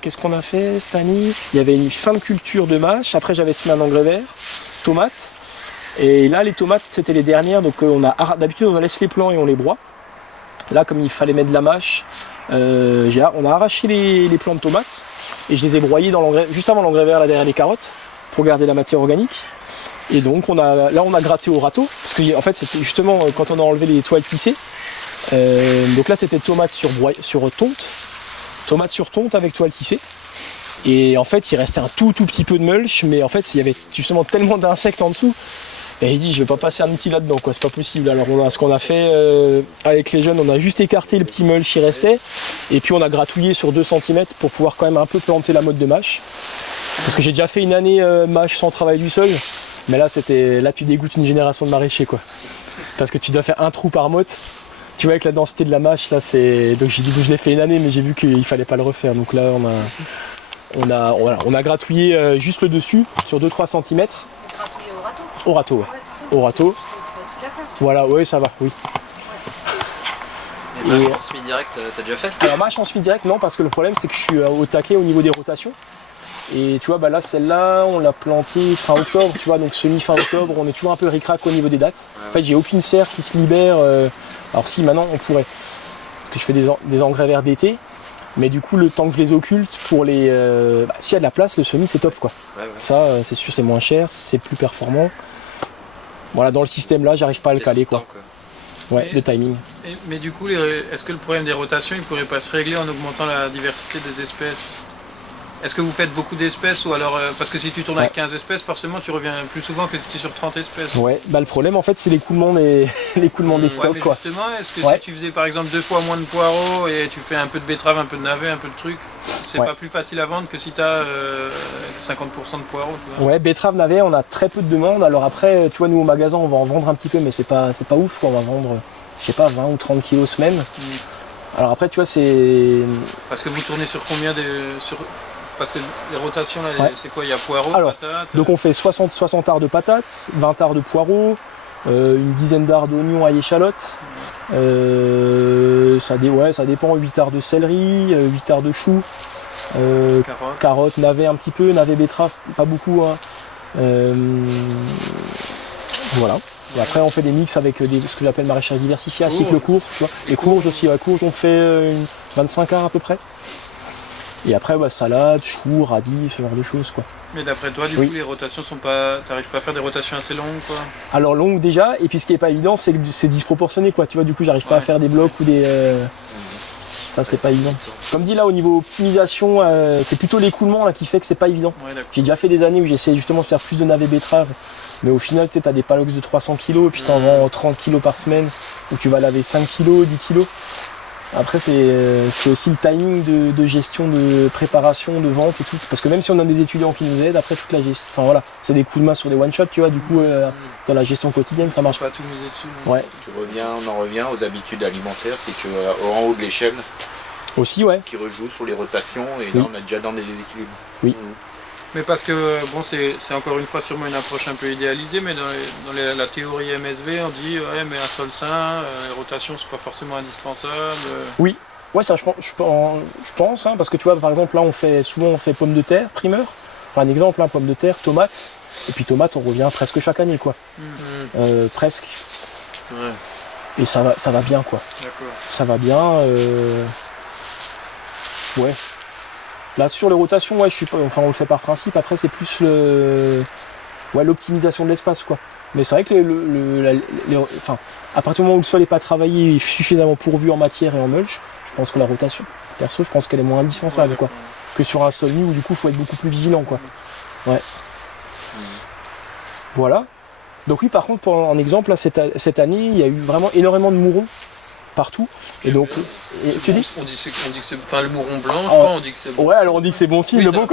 Qu'est-ce qu'on a fait cette année? Il y avait une fin de culture de mâche. Après j'avais semé un engrais vert, tomates. Et là les tomates c'était les dernières. Donc d'habitude on laisse les plants et on les broie. Là comme il fallait mettre de la mâche, on a arraché les plants de tomates et je les ai broyés dans l'engrais juste avant l'engrais vert là derrière les carottes pour garder la matière organique. Et donc on a gratté au râteau, parce que en fait c'était justement quand on a enlevé les toiles tissées. Donc là c'était tomate sur tonte avec toile tissée. Et en fait il restait un tout petit peu de mulch, mais en fait il y avait justement tellement d'insectes en dessous. Et il dit je vais pas passer un outil là-dedans quoi, c'est pas possible. Alors ce qu'on a fait avec les jeunes, on a juste écarté le petit mulch qui restait, et puis on a gratouillé sur 2 cm pour pouvoir quand même un peu planter la motte de mâche. Parce que j'ai déjà fait une année mâche sans travail du sol. Mais là tu dégoûtes une génération de maraîchers quoi. Parce que tu dois faire un trou par motte. Tu vois avec la densité de la mâche là c'est. Donc je l'ai fait une année mais j'ai vu qu'il fallait pas le refaire. Donc là on a gratouillé juste le dessus sur 2-3 cm. Au râteau, ouais. Au râteau. Voilà, ouais ça va, oui. Et mâche en semi-direct, t'as déjà fait? Alors mâche en semi-direct non, parce que le problème c'est que je suis au taquet au niveau des rotations. Et tu vois, bah là, celle-là, on l'a plantée fin octobre, tu vois, donc semi-fin octobre, on est toujours un peu ric-rac au niveau des dates. En fait, j'ai aucune serre qui se libère. Alors si, maintenant, on pourrait. Parce que je fais des engrais verts d'été, mais du coup, le temps que je les occulte, pour les... s'il y a de la place, le semis, c'est top, quoi. Ouais. Ça, c'est sûr, c'est moins cher, c'est plus performant. Voilà, dans le système, là, j'arrive pas à le caler, quoi. Ouais, de timing. Mais du coup, est-ce que le problème des rotations, il pourrait pas se régler en augmentant la diversité des espèces? Est-ce que vous faites beaucoup d'espèces ou alors parce que si tu tournes avec 15 espèces, forcément tu reviens plus souvent que si tu es sur 30 espèces. Ouais, bah le problème en fait c'est l'écoulement des stocks mais quoi. Justement, est-ce que si tu faisais par exemple 2 fois moins de poireaux et tu fais un peu de betterave, un peu de navet, un peu de trucs, c'est pas plus facile à vendre que si tu as 50% de poireaux, tu vois. Ouais, betterave, navet, on a très peu de demandes. Alors après, tu vois, nous au magasin on va en vendre un petit peu mais c'est pas ouf quoi. On va vendre, je sais pas, 20 ou 30 kilos semaine. Alors après tu vois c'est... Parce que vous tournez sur combien Parce que les rotations, là, c'est quoi? Il y a poireaux, patates. Donc on fait 60 arts de patates, 20 arts de poireaux, une dizaine d'arts d'oignons à échalotes. Ça dépend, 8 arts de céleri, 8 arts de choux, carottes, navets un petit peu, navets betterave, pas beaucoup. Hein. Voilà. Et après on fait des mix avec ce que j'appelle maraîchage diversifié, à cycle court. Tu vois. Les courges aussi, courges on fait 25 arts à peu près. Et après, salade, choux, radis, ce genre de choses, quoi. Mais d'après toi, du coup, les rotations sont pas... T'arrives pas à faire des rotations assez longues, quoi? Alors longues déjà, et puis ce qui est pas évident, c'est que c'est disproportionné, quoi. Tu vois, du coup, j'arrive pas à faire des blocs ou des... Ça, c'est pas évident. Comme dit là, au niveau optimisation, c'est plutôt l'écoulement là qui fait que c'est pas évident. J'ai déjà fait des années où j'essayais justement de faire plus de navets betteraves, mais au final, tu sais, t'as des palox de 300 kg, et puis t'en vends 30 kg par semaine, où tu vas laver 5 kg, 10 kg. Après, c'est aussi le timing de gestion, de préparation, de vente et tout. Parce que même si on a des étudiants qui nous aident, après toute la gestion, enfin voilà, c'est des coups de main sur des one-shots, tu vois, du coup, dans la gestion quotidienne, ça marche pas. Tout miser dessus. Ouais. On en revient aux habitudes alimentaires, c'est qu'en haut de l'échelle, aussi, ouais. Qui rejoue sur les rotations, et là, on est déjà dans des déséquilibres. Oui. Mais parce que, bon, c'est encore une fois sûrement une approche un peu idéalisée, mais dans la théorie MSV, on dit, ouais, mais un sol sain, les rotations, c'est pas forcément indispensable. Oui, ouais, ça, je pense, hein, parce que tu vois, par exemple, là, souvent on fait pommes de terre, primeur. Enfin, un exemple, pommes de terre, tomates. Et puis tomates, on revient presque chaque année, quoi. Presque. Ouais. Et ça va bien, quoi. D'accord. Ça va bien. Ouais. Là sur les rotations, ouais, on le fait par principe, après c'est plus l'optimisation de l'espace, quoi. Mais c'est vrai que à partir du moment où le sol n'est pas travaillé et suffisamment pourvu en matière et en mulch, je pense que la rotation, perso, je pense qu'elle est moins indispensable, quoi. Que sur un sol nu où du coup il faut être beaucoup plus vigilant, quoi. Ouais. Voilà. Donc oui, par contre, pour un exemple, là, cette année, il y a eu vraiment énormément de mourons partout. Et donc, tu dis on dit que c'est le mouron blanc, je crois, on dit que c'est bon. Ouais, alors on dit que c'est bon signe, mais bon,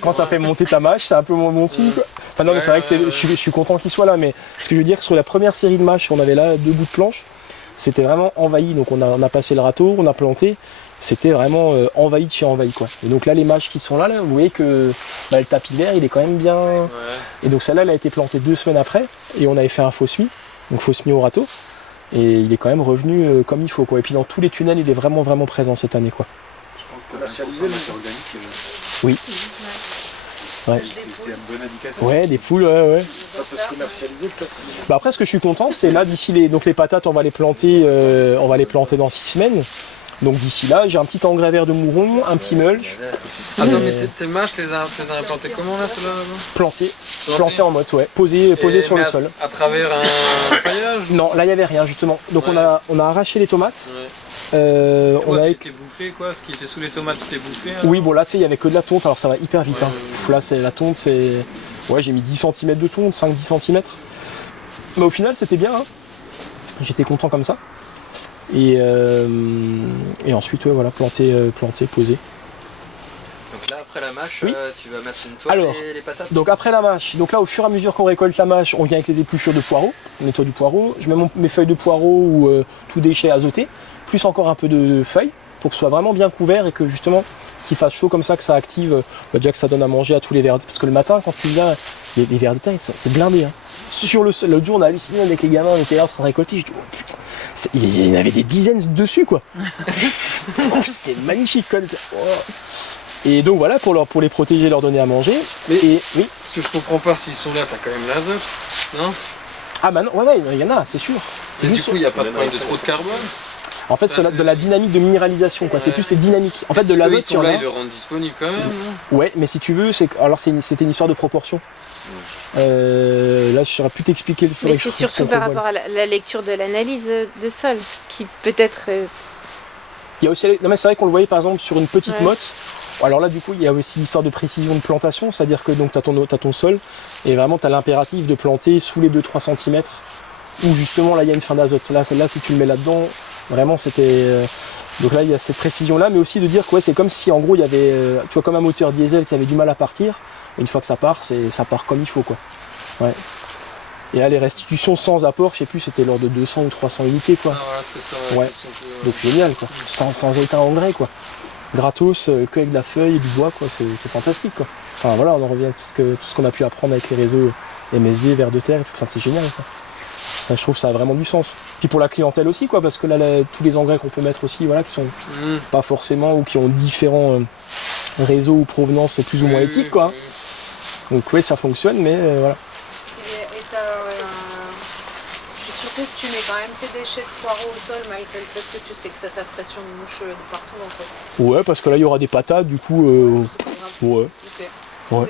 quand ça fait monter ta mâche, c'est un peu moins bon signe, quoi. Enfin non, mais c'est vrai que je suis content qu'il soit là, mais ce que je veux dire, sur la première série de mâches, on avait là 2 bouts de planche, c'était vraiment envahi, donc on a passé le râteau, on a planté, c'était vraiment envahi de chez envahi, quoi. Et donc là, les mâches qui sont là, vous voyez que le tapis vert, il est quand même bien... Ouais. Et donc celle-là, elle a été plantée 2 semaines après, et on avait fait un faux semis, donc faux semis au râteau. Et il est quand même revenu comme il faut, quoi. Et puis dans tous les tunnels, il est vraiment vraiment présent cette année, quoi. Je pense que commercialiser le organique. Oui. Ouais. C'est un bon indicateur. Ouais, des poules, ouais. Ça peut se commercialiser peut-être. Bah après, ce que je suis content, c'est là d'ici donc les patates, on va les planter dans 6 semaines. Donc d'ici là, j'ai un petit engrais vert de mouron, un petit mulch. Attends, mais tes mâches, tu les as plantées comment là, ceux-là? Planté en mode, ouais. Posé sur le sol. À travers un paillage? Non, là il n'y avait rien justement. Donc on a arraché les tomates. Ouais. On a été bouffé, quoi. Ce qui était sous les tomates, c'était bouffé. Alors. Oui, bon là tu sais, il n'y avait que de la tonte, alors ça va hyper vite. Là, la tonte, c'est. Ouais, j'ai mis 10 cm de tonte, 5-10 cm. Mais au final, c'était bien. Hein. J'étais content comme ça. Et ensuite, voilà, planter, poser. Donc là, après la mâche, oui. tu vas mettre une toile et les patates. Donc après la mâche, donc là au fur et à mesure qu'on récolte la mâche, on vient avec les épluchures de poireaux, on nettoie du poireau, je mets mes feuilles de poireau ou tout déchet azoté, plus encore un peu de feuilles, pour que ce soit vraiment bien couvert et que justement qu'il fasse chaud comme ça, que ça active, déjà que ça donne à manger à tous les vers. Parce que le matin, quand tu viens, les vers de terre, c'est blindé. Hein. Sur l'autre jour, on a halluciné avec les gamins, on était là en train de récolter, je dis oh putain, il y en avait des dizaines dessus, quoi. C'était magnifique, quoi. Oh. Et donc voilà, pour les protéger, leur donner à manger. Oui. Parce que je comprends pas s'ils sont là, t'as quand même l'azote, non? Ah bah non, ouais, il y en a, c'est sûr. Du coup, il n'y a pas de problème de trop de carbone? En fait, c'est de la dynamique de minéralisation, quoi. C'est plus les dynamiques. En fait, de l'azote sur là, ils le rendent disponible quand même. Ouais, mais si tu veux, c'était une histoire de proportion. Là, je ne saurais plus t'expliquer le fait. Mais c'est surtout par rapport à la lecture de l'analyse de sol, qui peut-être. Il y a aussi, non mais c'est vrai qu'on le voyait par exemple sur une petite motte. Alors là, du coup, il y a aussi l'histoire de précision de plantation, c'est-à-dire que donc tu as ton sol et vraiment tu as l'impératif de planter sous les 2-3 cm où justement là il y a une fin d'azote. Là, celle-là, si tu le mets là-dedans, vraiment c'était. Donc là, il y a cette précision-là, mais aussi de dire que c'est comme si en gros il y avait, tu vois, comme un moteur diesel qui avait du mal à partir. Une fois que ça part, ça part comme il faut, quoi. Ouais. Et là, les restitutions sans apport, je sais plus, c'était lors de 200 ou 300 unités, quoi. Ah, voilà, c'est ça, ouais. Donc génial, quoi. Sans aucun engrais, quoi. Gratos, que avec de la feuille et du bois, quoi. C'est fantastique, quoi. Enfin voilà, on en revient à tout ce qu'on a pu apprendre avec les réseaux MSV, vers de terre et tout. Enfin, c'est génial, quoi. Ça, je trouve que ça a vraiment du sens. Puis pour la clientèle aussi, quoi, parce que là, tous les engrais qu'on peut mettre aussi, voilà, qui sont pas forcément ou qui ont différents réseaux ou provenances plus ou moins éthiques, quoi. Donc oui, ça fonctionne, mais voilà. Je suis sûre plus, tu mets quand même tes déchets de poireaux au sol malgré le fait que tu sais que tu as ta pression de mouche de partout en fait. Ouais, parce que là il y aura des patates, du coup. Ouais. Okay. Ouais.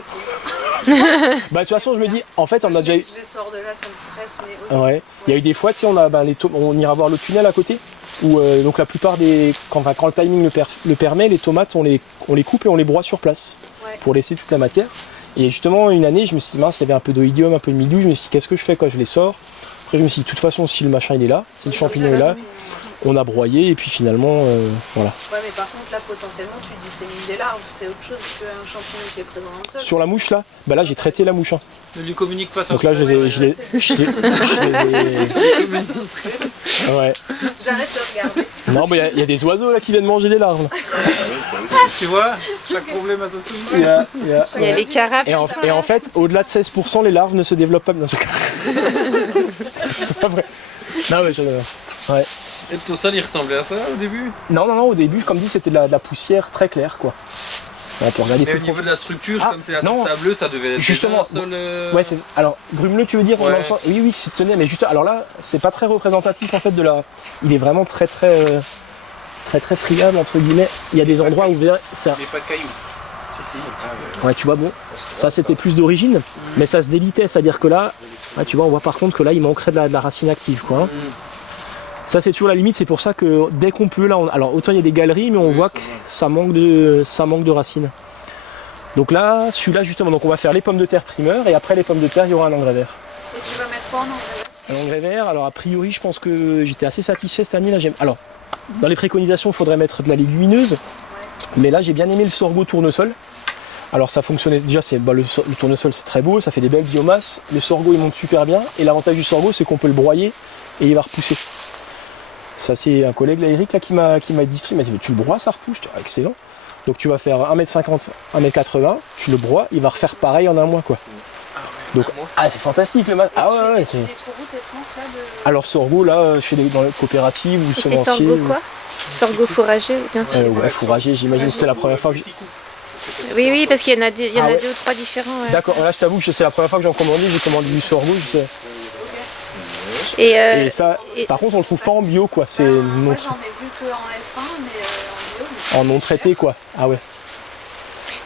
Bah de toute façon je me dis, en fait on a déjà eu. Je les sors de là, ça me stresse, mais. Ouais. Il y a eu des fois, tu sais, on ira voir le tunnel à côté, où donc la plupart des. Quand le timing le permet, les tomates on les coupe et on les broie sur place. Ouais. Pour laisser toute la matière. Et justement une année je me suis dit mince, il y avait un peu d'oïdium, un peu de mildiou, je me suis dit qu'est-ce que je fais quoi, je les sors. Après je me suis dit de toute façon si le machin il est là, si le champignon est là, on a broyé et puis finalement voilà. Ouais mais par contre là potentiellement tu dissémines des larves, c'est autre chose qu'un champignon qui est présent dans le sol. Sur la mouche là, bah là j'ai traité la mouche. Hein. Ne lui communique pas ça. Donc là je les ai. Ouais. J'arrête de regarder. Non mais il y a des oiseaux là qui viennent manger des larves. Tu vois, chaque problème a sa solution. Il y a les carapes. Et en fait, au-delà de 16%, les larves ne se développent pas. Non, c'est pas vrai. Non, mais ouais. Et ton sol il ressemblait à ça au début? Non, au début, comme dit, c'était de la poussière très claire, quoi. On peut regarder. Mais au niveau de la structure, comme c'est assez sableux, ça devait être justement déjà un sol. Ouais, c'est. Alors, grumeleux, tu veux dire? Ouais. Oui, c'est tenait, mais juste. Alors là, c'est pas très représentatif en fait de la. Il est vraiment très friable entre guillemets. Il y a des endroits où ça. Mais pas de cailloux. Ouais, tu vois, bon, ça c'était plus d'origine, mais ça se délitait, c'est-à-dire que là, tu vois, on voit par contre que là, il manquerait de la racine active, quoi. Hein. Ça c'est toujours la limite, c'est pour ça que dès qu'on peut, là, alors autant il y a des galeries, mais on voit que ça manque de racines. Donc là, celui-là justement, donc on va faire les pommes de terre primeur, et après les pommes de terre, il y aura un engrais vert. Et tu vas mettre quoi en engrais vert? Un engrais vert, alors a priori, je pense que j'étais assez satisfait cette année, là, alors, dans les préconisations, il faudrait mettre de la légumineuse, mais là, j'ai bien aimé le sorgho tournesol. Alors ça fonctionnait, déjà le tournesol c'est très beau, ça fait des belles biomasses, le sorgho il monte super bien, et l'avantage du sorgho c'est qu'on peut le broyer et il va repousser. Ça c'est un collègue là, Eric là, qui m'a dit, il m'a dit mais tu le broies ça repousse, excellent. Donc tu vas faire 1m50, 1m80, tu le broies, il va refaire pareil en un mois quoi. Donc c'est fantastique le mat. Ah ouais, c'est. Alors sorgho là, dans les coopératives ou semenciers. C'est sorgho quoi? Sorgho fourragé ou bien ouais, fourragé, j'imagine c'était la première fois que Oui, parce qu'il y en a deux ou trois différents. Ouais. D'accord, là je t'avoue que c'est la première fois que j'en commandais, j'ai commandé du sorgho. Et ça, par contre on le trouve pas en bio quoi, c'est moi j'en ai vu qu'en F1, mais en bio. En non traité quoi, ah ouais.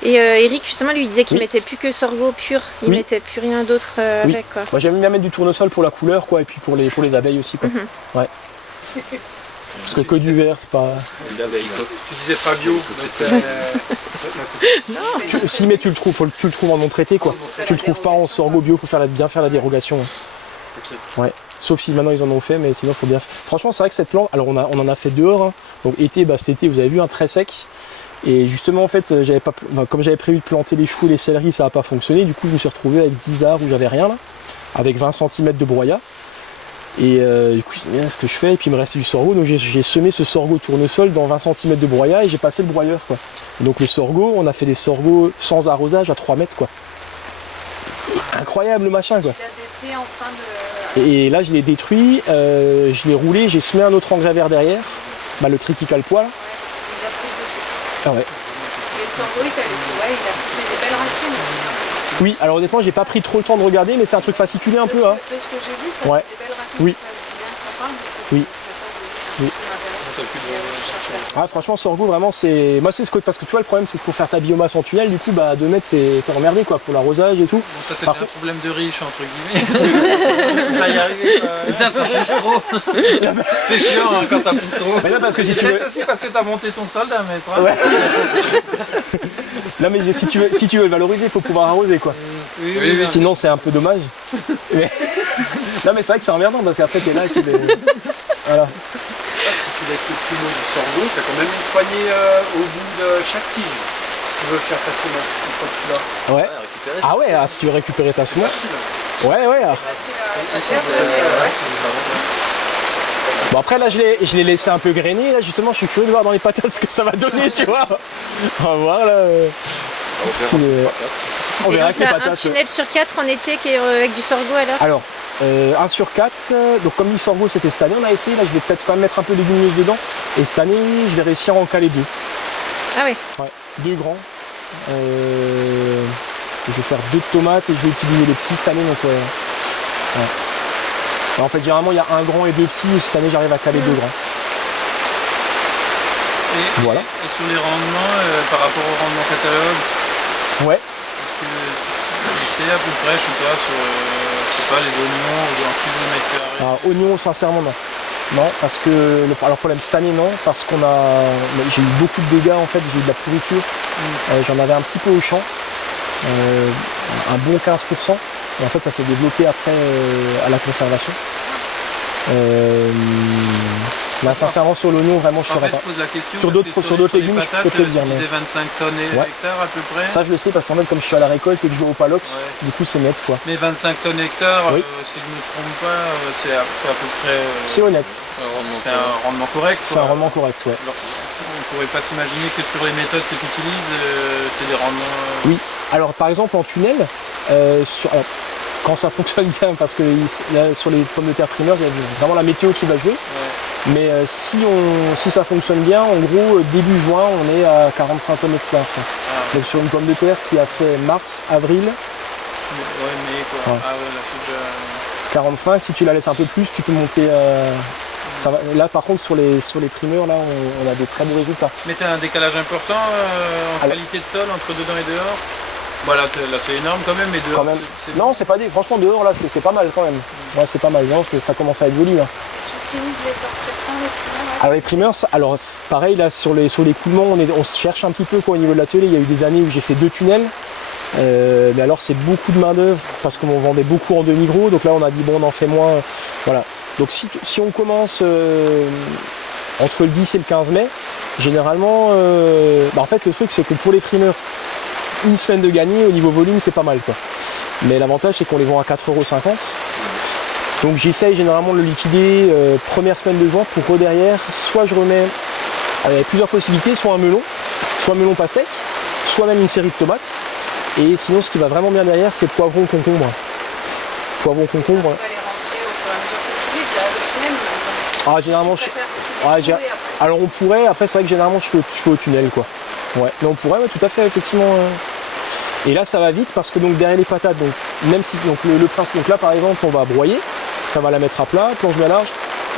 Et Eric justement lui il disait qu'il mettait plus que sorgho pur, il mettait plus rien d'autre avec quoi. Moi j'aime bien mettre du tournesol pour la couleur quoi, et puis pour les abeilles aussi quoi. Ouais. Parce que du vert c'est pas. Tu disais pas bio, si mais tu le trouves en non traité quoi. Tu le trouves pas en sorgho bio pour bien faire la dérogation. Ouais. Sauf si maintenant ils en ont fait, mais sinon faut bien. Franchement c'est vrai que cette plante, alors on en a fait dehors, hein. Donc cet été vous avez vu un très sec. Et justement en fait comme j'avais prévu de planter les choux et les céleris, ça n'a pas fonctionné. Du coup je me suis retrouvé avec 10 arbres où j'avais rien là, avec 20 cm de broyat. Et du coup je me dis ce que je fais, et puis il me restait du sorgho, donc j'ai semé ce sorgho tournesol dans 20 cm de broyat et j'ai passé le broyeur quoi. Et donc le sorgho, on a fait des sorghos sans arrosage à 3 mètres quoi. Incroyable le machin quoi. Tu l'as détruit en fin de. Et là je l'ai détruit, je l'ai roulé, j'ai semé un autre engrais vert derrière, le triticale pois là. Il a pris dessus. Ah ouais. Et le sorgho il a fait des belles racines aussi. Oui, alors honnêtement j'ai pas pris trop le temps de regarder, mais c'est un truc fasciculé un peu. Hein. De ce que j'ai vu, ça fait des belles racines. Oui. Oui. Oui. Ah franchement sorgho vraiment c'est. Moi c'est ce que. Parce que tu vois le problème c'est que pour faire ta biomasse en tunnel, du coup 2 mètres t'es emmerdé quoi pour l'arrosage et tout. Bon, ça c'est un problème de riche entre guillemets. Ça y arriver quoi. Putain ça pousse trop. C'est chiant hein, quand ça pousse trop. Mais là parce que si tu veux. aussi parce que t'as monté ton sol d'un mètre. Hein. Ouais. Non mais si tu veux le valoriser, il faut pouvoir arroser quoi. Oui. Sinon c'est un peu dommage. Mais... Non mais c'est vrai que c'est emmerdant parce qu'après t'es là et tu les. Voilà. Si tu laisses le plumeau du sorgho, tu as quand même une poignée au bout de chaque tige. Si tu veux faire ta semence une fois que tu l'as. Ouais. Ah ouais, si tu veux récupérer ta semence. Ouais. Bon après là je l'ai laissé un peu grainer, là justement je suis curieux de voir dans les patates ce que ça va donner, tu vois. On va voir là. On verra avec les patates. Un tunnel sur 4 en été qui est avec du sorgho alors. 1 sur 4, donc comme le sorgho c'était cette année, on a essayé, là je vais peut-être quand même mettre un peu de légumineuses dedans, et cette année je vais réussir à en caler 2. Ah oui. Ouais, 2 grands. Je vais faire 2 de tomates et je vais utiliser les petits cette année, donc ouais. Alors, en fait, généralement, il y a un grand et deux petits, et cette année, j'arrive à caler deux grands. Voilà. Et sur les rendements, par rapport au rendement catalogue, ouais. Est-ce que tu sais à peu près, je sais pas, sur je sais pas, les oignons ou en plus de mètre carré? Alors, oignons, sincèrement, non. Non, parce que le problème cette année, non, parce qu'on a. J'ai eu beaucoup de dégâts en fait, j'ai eu de la pourriture. J'en avais un petit peu au champ, un bon 15%. Et en fait, ça s'est développé après à la conservation. Là, sincèrement, sur l'oignon, vraiment, je ne saurais pas. Je pose la question sur d'autres légumes, je peux te le dire. Tu disais 25 tonnes hectares à peu près. Ça, je le sais parce qu'en fait, comme je suis à la récolte et que je vais au palox, du coup, c'est net quoi. Mais 25 tonnes hectares, si je ne me trompe pas, c'est à peu près. C'est honnête. C'est un rendement correct. C'est un rendement correct, ouais. Alors, on ne pourrait pas s'imaginer que sur les méthodes que tu utilises, tu aies des rendements. Oui. Alors, par exemple, en tunnel, quand ça fonctionne bien, parce que sur les pommes de terre primeurs, il y a vraiment la météo qui va jouer. Mais si ça fonctionne bien, en gros, début juin, on est à 45 tonnes hectares. Donc sur une pomme de terre qui a fait mars, avril. Ouais, mais quoi. Ouais. Ah ouais, là c'est déjà. 45, si tu la laisses un peu plus, tu peux monter. Ça va. Là, par contre, sur les primeurs, là, on a des très bons résultats. Mais tu as un décalage important en qualité de sol entre dedans et dehors? Voilà, là c'est énorme quand même, mais dehors. Quand même. Non, c'est pas des. Franchement, dehors, là, c'est pas mal quand même. Ouais, c'est pas mal. Non, ça commence à être joli. Là. Tu finis de les sortir quand les primeurs? Alors les primeurs, alors pareil là sur l'écoulement, on se cherche un petit peu quoi, au niveau de l'atelier. Il y a eu des années où j'ai fait 2 tunnels. Mais alors c'est beaucoup de main d'œuvre parce qu'on vendait beaucoup en demi-gros. Donc là on a dit bon on en fait moins. Voilà. Donc si on commence entre le 10 et le 15 mai, généralement, en fait le truc c'est que pour les primeurs, une semaine de gagné au niveau volume c'est pas mal quoi. Mais l'avantage c'est qu'on les vend à 4,50 €. Donc j'essaye généralement de le liquider première semaine de juin pour derrière, soit je remets, il y a plusieurs possibilités, soit un melon pastèque, soit même une série de tomates. Et sinon ce qui va vraiment bien derrière c'est poivron concombre. Poivron concombre. Ah généralement alors on pourrait, après c'est vrai que généralement je fais au tunnel quoi. Ouais, mais on pourrait tout à fait effectivement. Et là ça va vite parce que donc derrière les patates, donc même si donc le principe, donc là par exemple on va broyer, ça va la mettre à plat, planche bien large,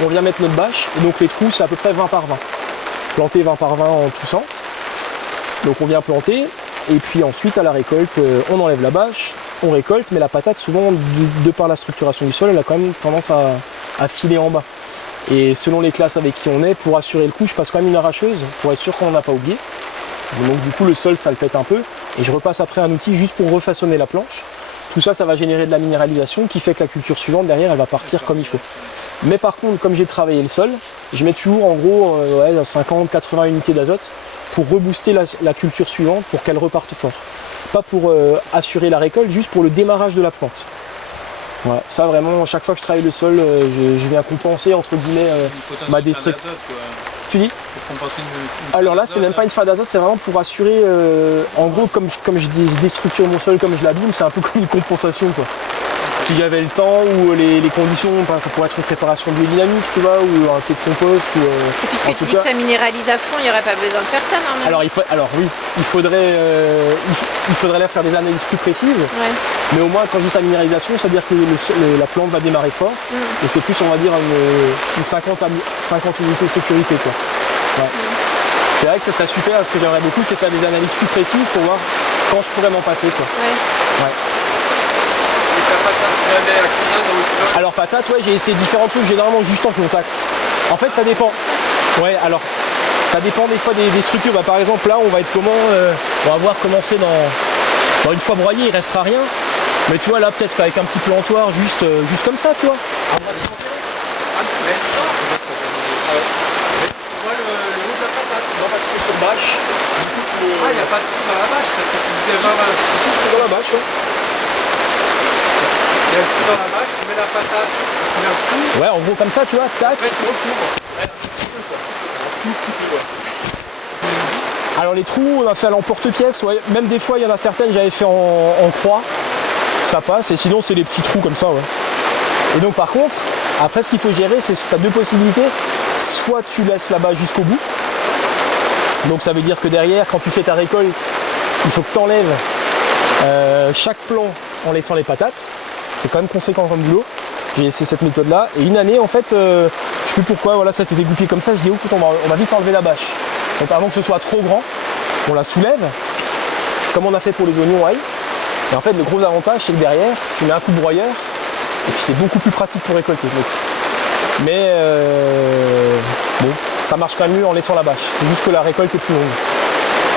on vient mettre notre bâche, et donc les trous c'est à peu près 20 par 20. Planter 20 par 20 en tous sens. Donc on vient planter, et puis ensuite à la récolte, on enlève la bâche, on récolte, mais la patate souvent, de par la structuration du sol, elle a quand même tendance à filer en bas. Et selon les classes avec qui on est, pour assurer le coup, je passe quand même une arracheuse, pour être sûr qu'on n'en a pas oublié. Donc du coup le sol ça le pète un peu, et je repasse après un outil juste pour refaçonner la planche. Tout ça, ça va générer de la minéralisation qui fait que la culture suivante derrière elle va partir comme il faut. Mais par contre, comme j'ai travaillé le sol, je mets toujours en gros 50-80 unités d'azote pour rebooster la culture suivante pour qu'elle reparte fort. Pas pour assurer la récolte, juste pour le démarrage de la plante. Voilà, ça vraiment, chaque fois que je travaille le sol, je viens compenser entre guillemets ma destruction. Tu dis? Alors là, c'est même pas une phase d'azote, c'est vraiment pour assurer. En gros, comme je déstructure mon sol, comme je l'abîme, c'est un peu comme une compensation quoi. Si j'avais le temps ou les conditions, ça pourrait être une préparation biodynamique, tu vois, ou un thé de compost. Et puisque tu dis que ça minéralise à fond, il n'y aurait pas besoin de faire ça normalement. Alors oui, il faudrait là faire des analyses plus précises. Ouais. Mais au moins, quand je dis sa minéralisation, c'est-à-dire que la plante va démarrer fort. Et c'est plus, on va dire, une 50 unités de sécurité quoi. Ouais. C'est vrai que ce serait super, ce que j'aimerais beaucoup, c'est faire des analyses plus précises pour voir quand je pourrais m'en passer quoi. Ouais. Alors patate, ouais, j'ai essayé différents trucs, généralement juste en contact. En fait, ça dépend. Ouais, alors ça dépend des fois des structures. Par exemple, là, on va être comment on va voir commencer dans une fois broyé, il restera rien. Mais tu vois, là, peut-être qu'avec un petit plantoir, juste comme ça, tu vois. Tu vois le haut de la patate? Non, parce que c'est sur bâche. Du coup, il n'y a pas de trou dans la bâche parce que tu disais 20. Si, je suis dans la bâche, ouais. Il y a le trou dans la bâche, tu mets la patate, tu mets un trou. Ouais, en gros comme ça, tu vois, tac. Ouais, tu recouvres. Alors les trous, on a fait à l'emporte-pièce, ouais. Même des fois, il y en a certaines, j'avais fait en croix. Ça passe, et sinon, c'est des petits trous comme ça, ouais. Et donc par contre, après, ce qu'il faut gérer, c'est que tu as 2 possibilités. Soit tu laisses la bâche jusqu'au bout. Donc ça veut dire que derrière, quand tu fais ta récolte, il faut que tu enlèves chaque plant en laissant les patates. C'est quand même conséquent comme boulot. J'ai essayé cette méthode-là. Et une année, en fait, je sais plus pourquoi, voilà, ça s'est dégoupillé comme ça. Je dis, écoute, on va vite enlever la bâche. Donc avant que ce soit trop grand, on la soulève, comme on a fait pour les oignons ail. Et en fait, le gros avantage, c'est que derrière, tu mets un coup de broyeur, et puis c'est beaucoup plus pratique pour récolter. Donc. Mais bon, ça marche quand même mieux en laissant la bâche. C'est juste que la récolte est plus longue.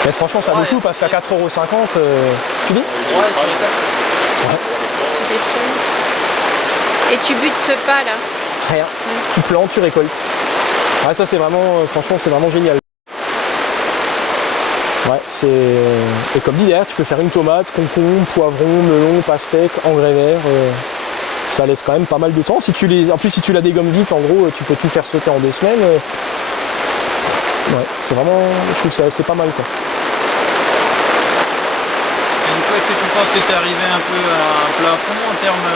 Mais franchement, ça vaut le coup parce qu'à 4,50 €, tu dis? Ouais, tu récoltes. Et tu butes pas là? Rien. Tu plantes, tu récoltes. Ouais, ça c'est vraiment, franchement, c'est vraiment génial. Ouais, c'est. Et comme dit derrière, tu peux faire une tomate, concombre, poivron, melon, pastèque, engrais vert. Ça laisse quand même pas mal de temps. En plus, si tu la dégommes vite, en gros, tu peux tout faire sauter en 2 semaines. Ouais, c'est vraiment. Je trouve que c'est pas mal quoi. Et du coup, est-ce que tu penses que tu es arrivé un peu à un plafond en termes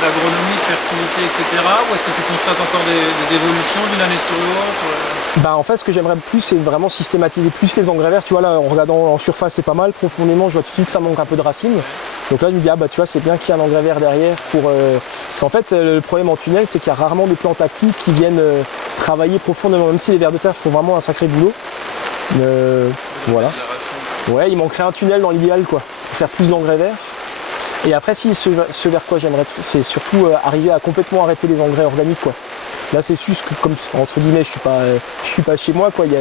d'agronomie, de fertilité, etc. Ou est-ce que tu constates encore des évolutions d'une année sur l'autre? Bah en fait ce que j'aimerais plus c'est vraiment systématiser plus les engrais verts, tu vois là en regardant en surface c'est pas mal, profondément je vois tout de suite que ça manque un peu de racines. Donc là je me dis ah bah tu vois c'est bien qu'il y ait un engrais vert derrière pour parce qu'en fait le problème en tunnel c'est qu'il y a rarement des plantes actives qui viennent travailler profondément, même si les vers de terre font vraiment un sacré boulot. Voilà. Ouais il manquerait un tunnel dans l'idéal quoi, pour faire plus d'engrais verts. Et après si ce vers quoi j'aimerais c'est surtout arriver à complètement arrêter les engrais organiques quoi. Là c'est juste que comme entre guillemets je suis pas chez moi quoi, il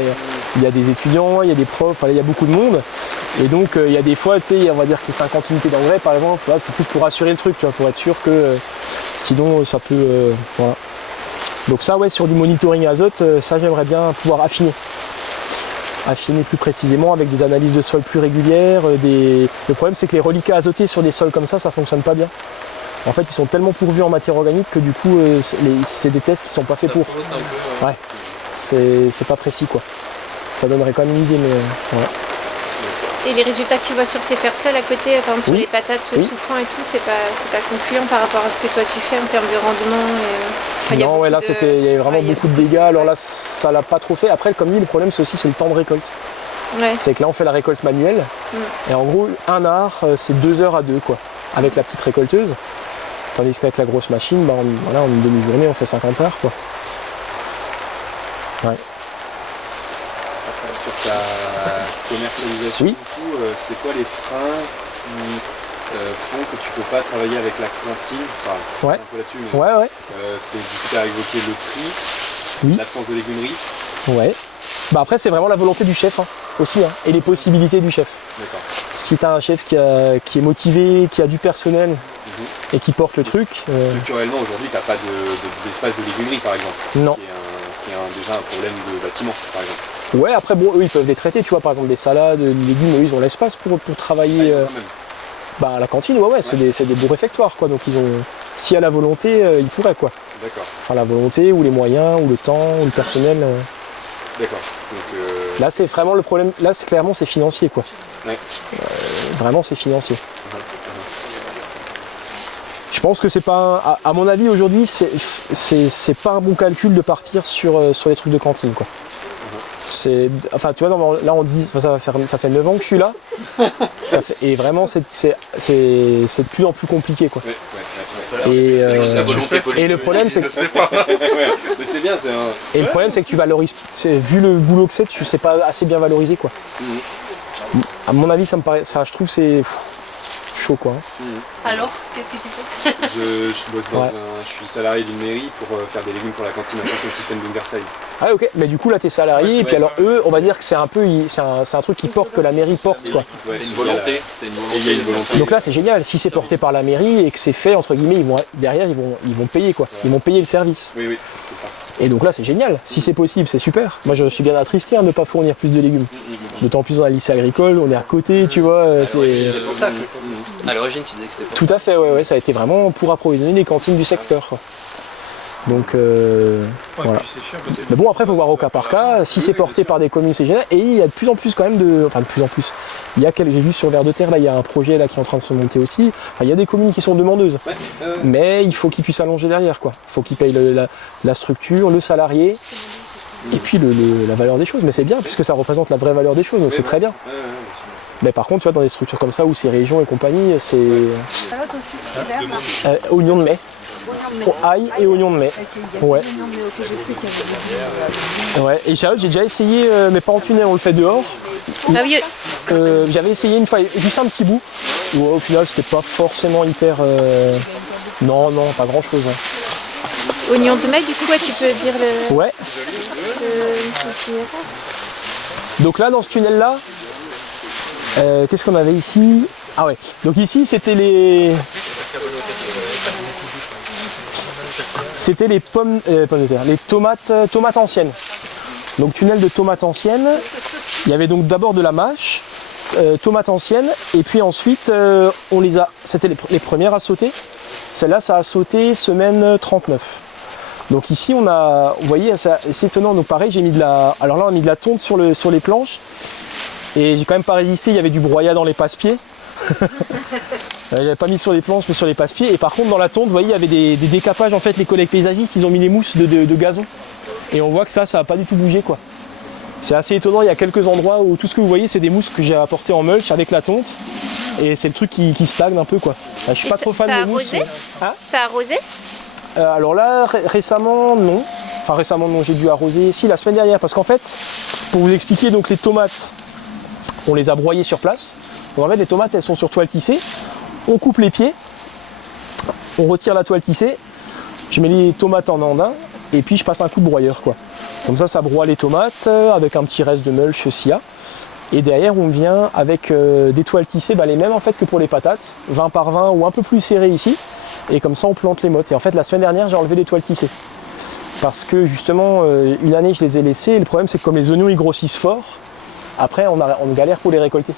y a des étudiants, il y a des profs, enfin, il y a beaucoup de monde et donc il y a des fois on va dire qu'il y a 50 unités d'engrais par exemple, c'est plus pour assurer le truc tu vois, pour être sûr que sinon ça peut voilà. Donc ça ouais sur du monitoring azote, ça j'aimerais bien pouvoir affiner plus précisément avec des analyses de sol plus régulières, le problème c'est que les reliquats azotés sur des sols comme ça fonctionne pas bien. En fait, ils sont tellement pourvus en matière organique que du coup, c'est des tests qui sont pas faits pour. Ouais, c'est pas précis quoi. Ça donnerait quand même une idée, mais voilà. Et les résultats que tu vois sur ces fers-seuls à côté, par exemple sur les patates sous fond et tout, c'est pas concluant par rapport à ce que toi tu fais en termes de rendement Non, ouais, là il y avait vraiment beaucoup de dégâts. Alors là, ça l'a pas trop fait. Après, comme dit, le problème c'est aussi le temps de récolte. Ouais. C'est que là, on fait la récolte manuelle. Et en gros, un art, c'est 2 heures à 2 quoi, avec la petite récolteuse. Tandis qu'avec la grosse machine, bah en une demi-journée, on fait 50 heures quoi. Ouais. Sur ta commercialisation, du coup, c'est quoi les freins qui font que tu peux pas travailler avec la cantine? Enfin, ouais. Un peu là-dessus, mais ouais. C'est du coup, tu as évoqué le prix, l'absence de légumerie. Ouais. Bah après, c'est vraiment la volonté du chef aussi, et les possibilités du chef. D'accord. Si tu as un chef qui est motivé, qui a du personnel et qui porte le truc. Structurellement, aujourd'hui, tu n'as pas d'espace de légumerie, par exemple. Non. Ce qui est déjà un problème de bâtiment, par exemple. Ouais, après, bon, eux, ils peuvent les traiter, tu vois, par exemple, des salades, des légumes, eux, ils ont l'espace pour travailler. Bah, à la cantine, ouais, c'est des beaux réfectoires, quoi. Donc, s'il y a la volonté, ils pourraient, quoi. D'accord. Enfin, la volonté, ou les moyens, ou le temps, ou le personnel. D'accord. Donc, là, c'est vraiment le problème. Là, clairement, c'est financier, quoi. Ouais. Vraiment, c'est financier. Je pense que c'est pas, à mon avis, aujourd'hui, c'est pas un bon calcul de partir sur les trucs de cantine, quoi. Enfin, tu vois, là, on dit, ça fait 9 ans que je suis là. Et vraiment, c'est de plus en plus compliqué, quoi. Et le problème, c'est que. Mais c'est bien, c'est un. Et le problème, c'est que tu valorises. Vu le boulot que c'est, tu sais pas assez bien valoriser, quoi. À mon avis, ça me paraît. Je trouve que c'est chaud, quoi. Alors, qu'est-ce que tu fais? Je bosse je suis salarié d'une mairie pour faire des légumes pour la cantine, un peu comme le système d'Ungersheim. Ah ok, mais du coup là t'es salarié, et puis alors eux, on va dire que c'est un peu, c'est un truc qui porte, que la mairie porte, quoi. C'est une volonté. Il y a une volonté. Donc là c'est génial, si c'est porté par la mairie et que c'est fait, entre guillemets, derrière ils vont payer, quoi. Ils vont payer le service. Oui, c'est ça. Et donc là c'est génial, si c'est possible, c'est super. Moi je suis bien attristé de ne pas fournir plus de légumes. D'autant plus dans un lycée agricole, on est à côté, tu vois. C'était pour ça que. À l'origine tu disais que c'était pour ça. Tout à fait, ouais, ça a été vraiment pour approvisionner les cantines du secteur, quoi. Donc voilà. Mais bon, après il faut voir au cas par cas, si c'est porté par des communes c'est génial, et il y a de plus en plus quand même j'ai vu sur Vers de Terre, là il y a un projet là qui est en train de se monter aussi, enfin, il y a des communes qui sont demandeuses, mais il faut qu'ils puissent allonger derrière, quoi. Il faut qu'ils payent la structure, le salarié, et puis la valeur des choses, mais c'est bien puisque ça représente la vraie valeur des choses, donc c'est très bien. Mais par contre, tu vois, dans des structures comme ça, où c'est région et compagnie, c'est... Ça va aussi, c'est vert, là. Oignon de mai. ail et oignon de mai. Ouais. Ouais. Et j'ai déjà essayé, mais pas en tunnel, on le fait dehors. Ah oui. J'avais essayé une fois, juste un petit bout. Ouais, au final, c'était pas forcément hyper. Non, pas grand chose. Hein. Oignon de mai, du coup, ouais, tu peux dire le. Ouais. Donc là, dans ce tunnel-là, qu'est-ce qu'on avait ici? Ah ouais. Donc ici, c'était les pommes de terre, les tomates anciennes. Donc tunnel de tomates anciennes. Il y avait donc d'abord de la mâche, tomates anciennes, et puis ensuite on les a. C'était les premières à sauter. Celle-là, ça a sauté semaine 39. Donc ici, on a, vous voyez, c'est étonnant. Donc pareil, j'ai mis de la. Alors là, on a mis de la tonte sur les planches, et j'ai quand même pas résisté. Il y avait du broyat dans les passe-pieds. Je l'avais pas mis sur les planches, mais sur les passe-pieds. Et par contre, dans la tonte, vous voyez, il y avait des décapages. En fait, les collègues paysagistes, ils ont mis les mousses de gazon, et on voit que ça a pas du tout bougé, quoi. C'est assez étonnant. Il y a quelques endroits où tout ce que vous voyez, c'est des mousses que j'ai apportées en mulch avec la tonte, et c'est le truc qui stagne un peu, quoi. Je suis pas trop fan de mousse. T'as arrosé? Alors là, récemment, non. Enfin, récemment, non, j'ai dû arroser. Si, la semaine dernière, parce qu'en fait, pour vous expliquer, donc les tomates, on les a broyées sur place. Donc en fait, les tomates, elles sont sur toile tissée. On coupe les pieds, on retire la toile tissée, je mets les tomates en andin, et puis je passe un coup de broyeur, quoi. Comme ça broie les tomates avec un petit reste de mulch s'il y a. Et derrière, on vient avec des toiles tissées, les mêmes en fait que pour les patates, 20 par 20 ou un peu plus serré ici. Et comme ça, on plante les mottes. Et en fait, la semaine dernière, j'ai enlevé les toiles tissées. Parce que justement, une année, je les ai laissées. Et le problème, c'est que comme les oignons, ils grossissent fort, après, on galère pour les récolter.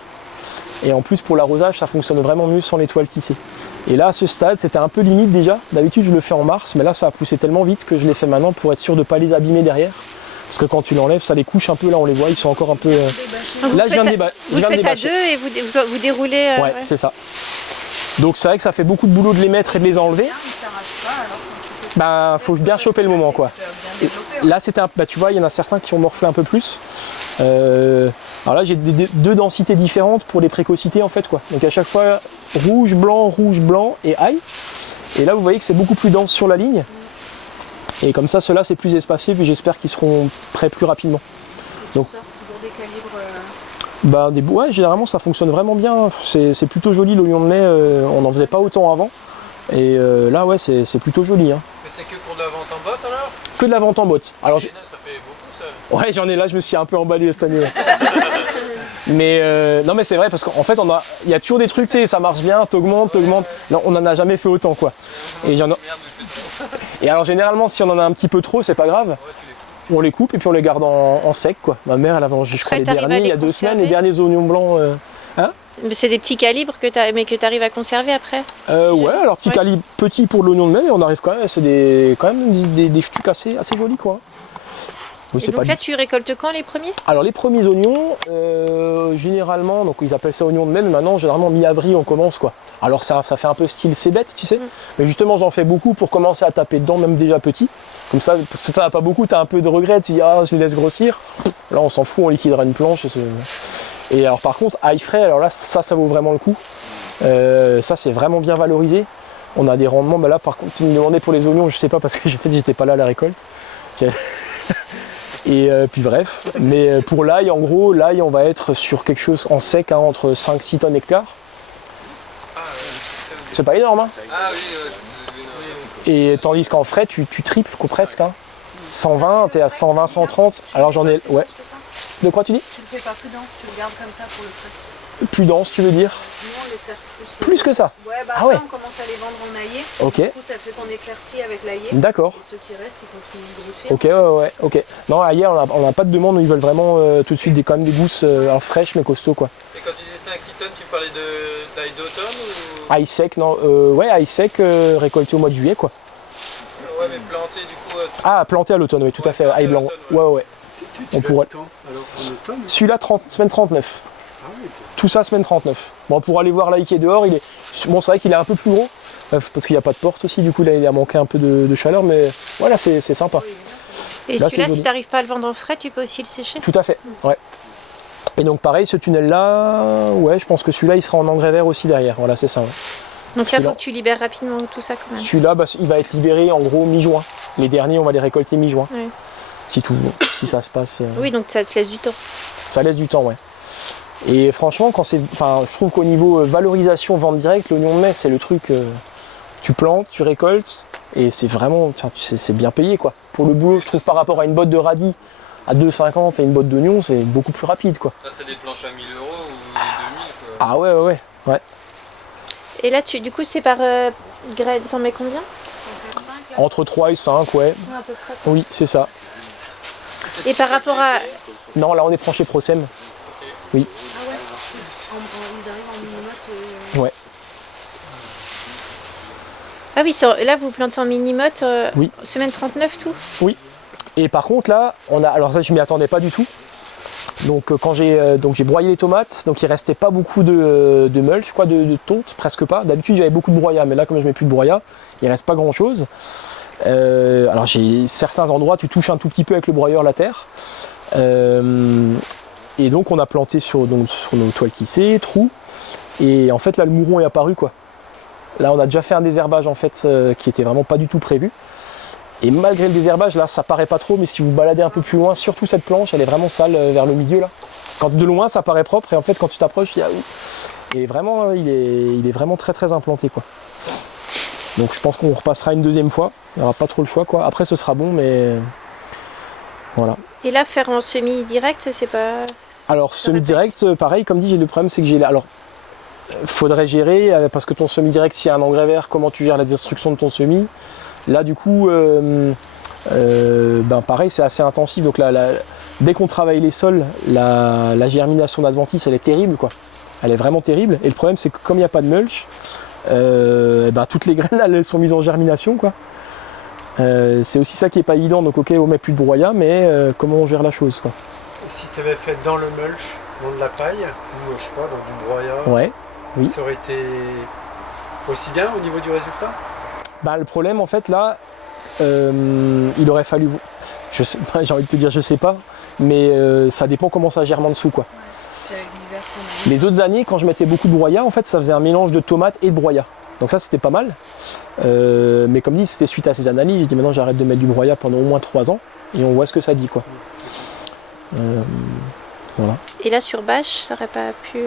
Et en plus, pour l'arrosage, ça fonctionne vraiment mieux sans les toiles tissées. Et là, à ce stade, c'était un peu limite déjà. D'habitude, je le fais en mars, mais là, ça a poussé tellement vite que je l'ai fait maintenant pour être sûr de ne pas les abîmer derrière. Parce que quand tu l'enlèves, ça les couche un peu. Là, on les voit, ils sont encore un peu. Là, je viens de débattre. Vous le faites à deux et vous déroulez. Ouais, c'est ça. Donc, c'est vrai que ça fait beaucoup de boulot de les mettre et de les enlever. Faut bien choper le moment, quoi. Et là, c'était tu vois, il y en a certains qui ont morflé un peu plus. Alors là, j'ai deux densités différentes pour les précocités, en fait, quoi. Donc à chaque fois, rouge, blanc et ail. Et là, vous voyez que c'est beaucoup plus dense sur la ligne. Et comme ça, ceux-là, c'est plus espacé, puis j'espère qu'ils seront prêts plus rapidement. Donc, toujours des calibres ouais, généralement, ça fonctionne vraiment bien. C'est plutôt joli, l'oignon de mai. On n'en faisait pas autant avant. Et là, ouais, c'est plutôt joli. Hein. Mais c'est que pour de la vente en botte, alors? Que de la vente en botte. Alors, ça fait beaucoup, ça. Ouais, j'en ai là, je me suis un peu emballé cette année. Mais non, mais c'est vrai, parce qu'en fait, il y a toujours des trucs, tu sais, ça marche bien, t'augmentes. Non, on n'en a jamais fait autant, quoi. Et alors, généralement, si on en a un petit peu trop, c'est pas grave. On les coupe et puis on les garde en sec, quoi. Ma mère, elle a mangé, je crois, les derniers, il y a 2 semaines, les derniers oignons blancs. Hein? C'est des petits calibres mais que tu arrives à conserver après? Ouais, alors petit calibre petit pour l'oignon de mai, mais on arrive quand même, c'est quand même des stucs assez jolis, quoi. Et donc là, tu récoltes quand les premiers? Alors les premiers oignons, généralement, donc ils appellent ça oignons de mai, mais maintenant, généralement mi-avril, on commence, quoi. Alors ça fait un peu style cébette, tu sais, mais justement, j'en fais beaucoup pour commencer à taper dedans, même déjà petit. Comme ça, si t'en as pas beaucoup, t'as un peu de regret, tu dis je les laisse grossir. Là, on s'en fout, on liquidera une planche. Et alors par contre, ail frais, alors là, ça vaut vraiment le coup. Ça, c'est vraiment bien valorisé. On a des rendements, là par contre, tu me demandais pour les oignons, je sais pas parce que j'étais pas là à la récolte. Et puis bref, mais pour l'ail, en gros, l'ail, on va être sur quelque chose en sec, entre 5-6 tonnes hectares. C'est pas énorme, hein. Et tandis qu'en frais, tu triples presque. 120, t'es à 120, 130. Alors j'en ai. Ouais. De quoi tu dis? Tu le fais pas plus dense, tu le gardes comme ça pour le frais. Plus dense, tu veux dire? Nous, on les sert plus que ça? Ouais, après, on commence à les vendre en aillé. Ok. Du coup, ça fait qu'on éclaircit avec l'aillé. D'accord. Et ceux qui restent, ils continuent de grossir. Ok, ouais, ok. Non, aillé, on n'a pas de demande, ils veulent vraiment tout de suite quand même des gousses fraîches mais costauds, quoi. Et quand tu disais 5-6 tonnes, tu parlais d'ail d'automne ou... Ail sec, non. Ouais, ail sec récolté au mois de juillet, quoi. Ouais, mais planté du coup. Ah, planté à l'automne, oui, tout à fait. Ail blanc. Ouais. On pourrait. Celui-là, semaine 39. Tout ça, semaine 39. Bon, pour aller voir l'ail qui est dehors, bon, c'est vrai qu'il est un peu plus gros, parce qu'il n'y a pas de porte aussi, du coup, là, il a manqué un peu de chaleur, mais voilà, c'est sympa. Et là, celui-là, si tu n'arrives pas à le vendre en frais, tu peux aussi le sécher? Tout à fait, ouais. Et donc, pareil, ce tunnel-là, ouais, je pense que celui-là, il sera en engrais vert aussi derrière. Voilà, c'est ça. Ouais. Donc là, il faut que tu libères rapidement tout ça quand même. Celui-là, il va être libéré en gros mi-juin. Les derniers, on va les récolter mi-juin. Ouais. Si ça se passe. Oui, donc ça te laisse du temps. Ça laisse du temps, ouais. Et franchement, je trouve qu'au niveau valorisation, vente directe, l'oignon de mai, c'est le truc. Tu plantes, tu récoltes, et c'est vraiment, c'est bien payé quoi. Pour le boulot, je trouve par rapport à une botte de radis à 2,50 et une botte d'oignon, c'est beaucoup plus rapide quoi. Ça, c'est des planches à 1 000 € ou 2 000 quoi. Ah ouais. Et là, du coup, c'est par graine, t'en mets combien? Entre 3 et 5, ouais. À peu près. Oui, c'est ça. Et par rapport à... Non, là on est branché Procem. Oui. Ah ouais. Ils arrivent en minimote. Ouais. Ah oui, là vous plantez en mini-motte, oui. Semaine 39 tout? Oui. Et par contre là, alors ça je m'y attendais pas du tout. Donc quand j'ai broyé les tomates, donc il restait pas beaucoup de mulch, quoi, de tonte, presque pas. D'habitude j'avais beaucoup de broyat, mais là comme je mets plus de broyat, il reste pas grand chose. Alors j'ai certains endroits, tu touches un tout petit peu avec le broyeur la terre. Et donc on a planté sur nos toiles tissées, trous. Et en fait là le mouron est apparu quoi. Là on a déjà fait un désherbage en fait qui était vraiment pas du tout prévu. Et malgré le désherbage, là ça paraît pas trop, mais si vous baladez un peu plus loin, surtout cette planche, elle est vraiment sale vers le milieu là. Quand de loin ça paraît propre et en fait quand tu t'approches, il y a... Et vraiment il est vraiment très très implanté quoi. Donc je pense qu'on repassera une deuxième fois, il n'y aura pas trop le choix quoi. Après ce sera bon mais voilà. Et là faire en semi-direct, c'est pas... Alors semi-direct, pareil, comme dit, le problème c'est que j'ai... Alors faudrait gérer, parce que ton semi-direct, s'il y a un engrais vert, comment tu gères la destruction de ton semis? Là du coup, pareil, c'est assez intensif. Donc dès qu'on travaille les sols, la germination d'adventice, elle est terrible quoi. Elle est vraiment terrible. Et le problème c'est que comme il n'y a pas de mulch, toutes les graines elles sont mises en germination quoi. C'est aussi ça qui est pas évident. Donc ok, on met plus de broyat, mais comment on gère la chose quoi. Et si tu avais fait dans le mulch, dans de la paille, ou je sais pas, dans du broyat, ouais, oui. Ça aurait été aussi bien au niveau du résultat? Le problème en fait là, il aurait fallu, j'ai envie de te dire je sais pas, mais ça dépend comment ça germe en dessous quoi. Les autres années quand je mettais beaucoup de broyat, en fait ça faisait un mélange de tomates et de broyat. Donc ça c'était pas mal. Mais comme dit, c'était suite à ces analyses, j'ai dit maintenant j'arrête de mettre du broyat pendant au moins 3 ans et on voit ce que ça dit quoi. Voilà. Et là sur bâche, ça aurait pas pu...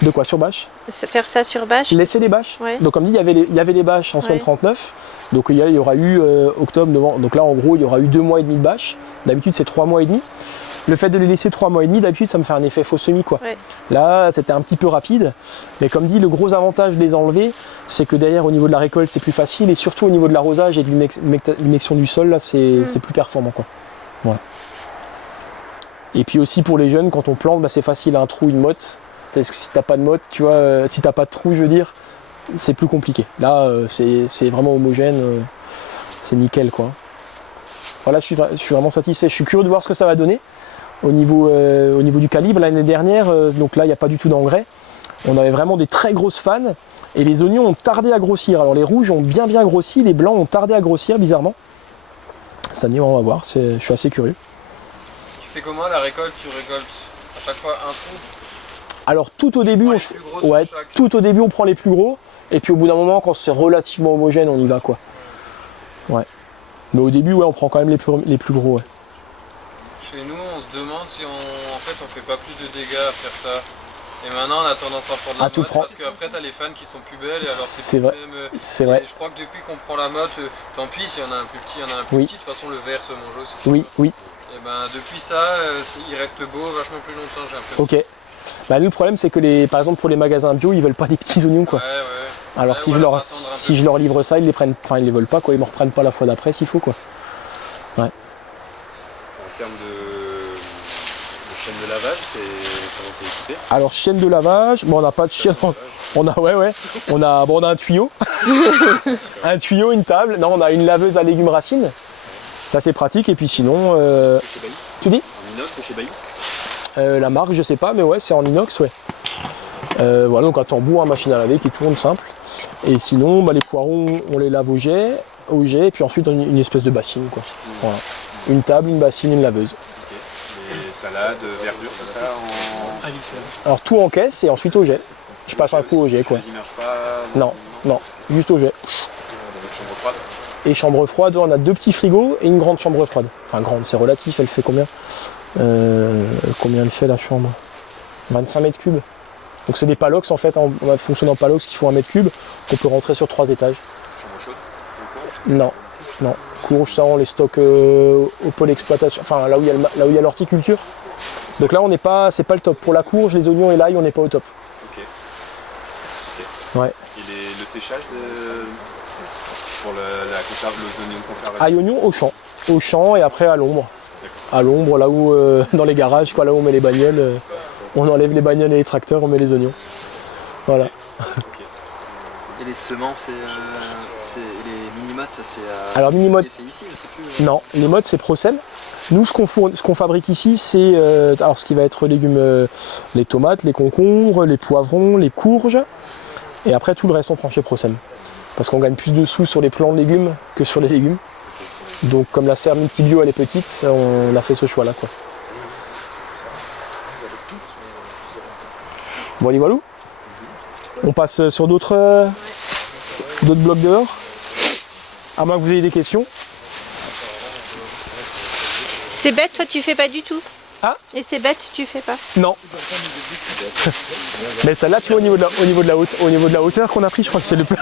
De quoi sur bâche? Faire ça sur bâche? Laisser les bâches. Ouais. Donc comme dit, il y avait les bâches en semaine 39. Donc il y aura eu octobre, novembre. Donc là en gros il y aura eu 2 mois et demi de bâche. D'habitude c'est 3 mois et demi. Le fait de les laisser 3 mois et demi, d'habitude ça me fait un effet faux semis quoi. Ouais. Là c'était un petit peu rapide. Mais comme dit, le gros avantage de les enlever, c'est que derrière au niveau de la récolte c'est plus facile. Et surtout au niveau de l'arrosage et de l'humectation du sol, là c'est plus performant quoi. Voilà. Et puis aussi pour les jeunes, quand on plante, c'est facile, un trou, une motte. Parce que si t'as pas de motte, tu vois, si t'as pas de trou, je veux dire, c'est plus compliqué. Là, c'est vraiment homogène, c'est nickel quoi. Voilà, je suis vraiment satisfait. Je suis curieux de voir ce que ça va donner au niveau du calibre. L'année dernière, donc là, il n'y a pas du tout d'engrais. On avait vraiment des très grosses fans et les oignons ont tardé à grossir. Alors les rouges ont bien grossi, les blancs ont tardé à grossir bizarrement. Cette année, on va voir. Je suis assez curieux. Tu fais comment la récolte? Tu récoltes à chaque fois un trou? Alors tout au début, on prend les plus gros, et puis au bout d'un moment, quand c'est relativement homogène, on y va quoi. Ouais. Mais au début, on prend quand même les plus gros. Ouais. Chez nous, on se demande si on fait pas plus de dégâts à faire ça. Et maintenant, on a tendance à prendre la motte parce qu'après, t'as les fans qui sont plus belles. Et alors c'est vrai. C'est vrai. Je crois que depuis qu'on prend la motte, tant pis, s'il y en a un plus petit, il y en a un plus petit. De toute façon, le vert se mange aussi. Oui. Et depuis ça, il reste beau vachement plus longtemps, j'ai l'impression. Ok. Nous, le problème c'est que par exemple pour les magasins bio, ils veulent pas des petits oignons quoi. Ouais. Alors si je leur livre ça, ils les veulent pas quoi, ils me reprennent pas la fois d'après s'il faut quoi. Ouais. En termes de chaîne de lavage, comment t'es équipé? Alors chaîne de lavage, on n'a pas de chaîne. On a un tuyau. Un tuyau, une table. Non, on a une laveuse à légumes racines. Ça c'est pratique et puis sinon. Tu dis? En inox chez Bayou? La marque je sais pas mais ouais c'est en inox ouais. Voilà donc un tambour, machine à laver qui tourne simple. Et sinon les poireaux on les lave au jet et puis ensuite une espèce de bassine quoi. Voilà. Une table, une bassine, une laveuse. Okay. Et salade, verdure, tout ça en... Alors tout en caisse et ensuite au jet. Je passe un coup au jet quoi. Tu les immerges pas? Non, juste au jet. Chambre froide. Et chambre froide, on a 2 petits frigos et une grande chambre froide. Enfin grande, c'est relatif, elle fait combien? Combien elle fait la chambre? 25 mètres cubes. Donc c'est des palox en fait, on fonctionne en palox qui font 1 mètre cube, on peut rentrer sur 3 étages. Chambre chaude? Non. Courge, ça on les stocke au pôle exploitation, enfin là où il y a l'horticulture. Donc là on n'est pas, c'est pas le top. Pour la courge, les oignons et l'ail, on n'est pas au top. Ok. Ouais. Et le séchage pour la conserve, les oignons de conservation? Ail oignon au champ et après à l'ombre. À l'ombre, là où dans les garages, quoi, là où on met les bagnoles, on enlève les bagnoles et les tracteurs, on met les oignons. Voilà. Et les semences et les mini-mottes, ça c'est Alors mini-mottes, fait ici, je sais plus. non, les mottes c'est Procem. Nous ce qu'on fabrique ici c'est alors ce qui va être légumes, les tomates, les concombres, les poivrons, les courges et après tout le reste on prend chez Procem. Parce qu'on gagne plus de sous sur les plants de légumes que sur les légumes. Donc comme la serre multibio elle est petite, on a fait ce choix là quoi. Voilà, voilà. On passe sur d'autres blocs dehors. À moins que vous ayez des questions. C'est bête, toi tu fais pas du tout. Ah. Et c'est bête, tu fais pas. Non. Mais celle-là, tu vois, au niveau de la hauteur qu'on a pris, je crois que c'est le plus.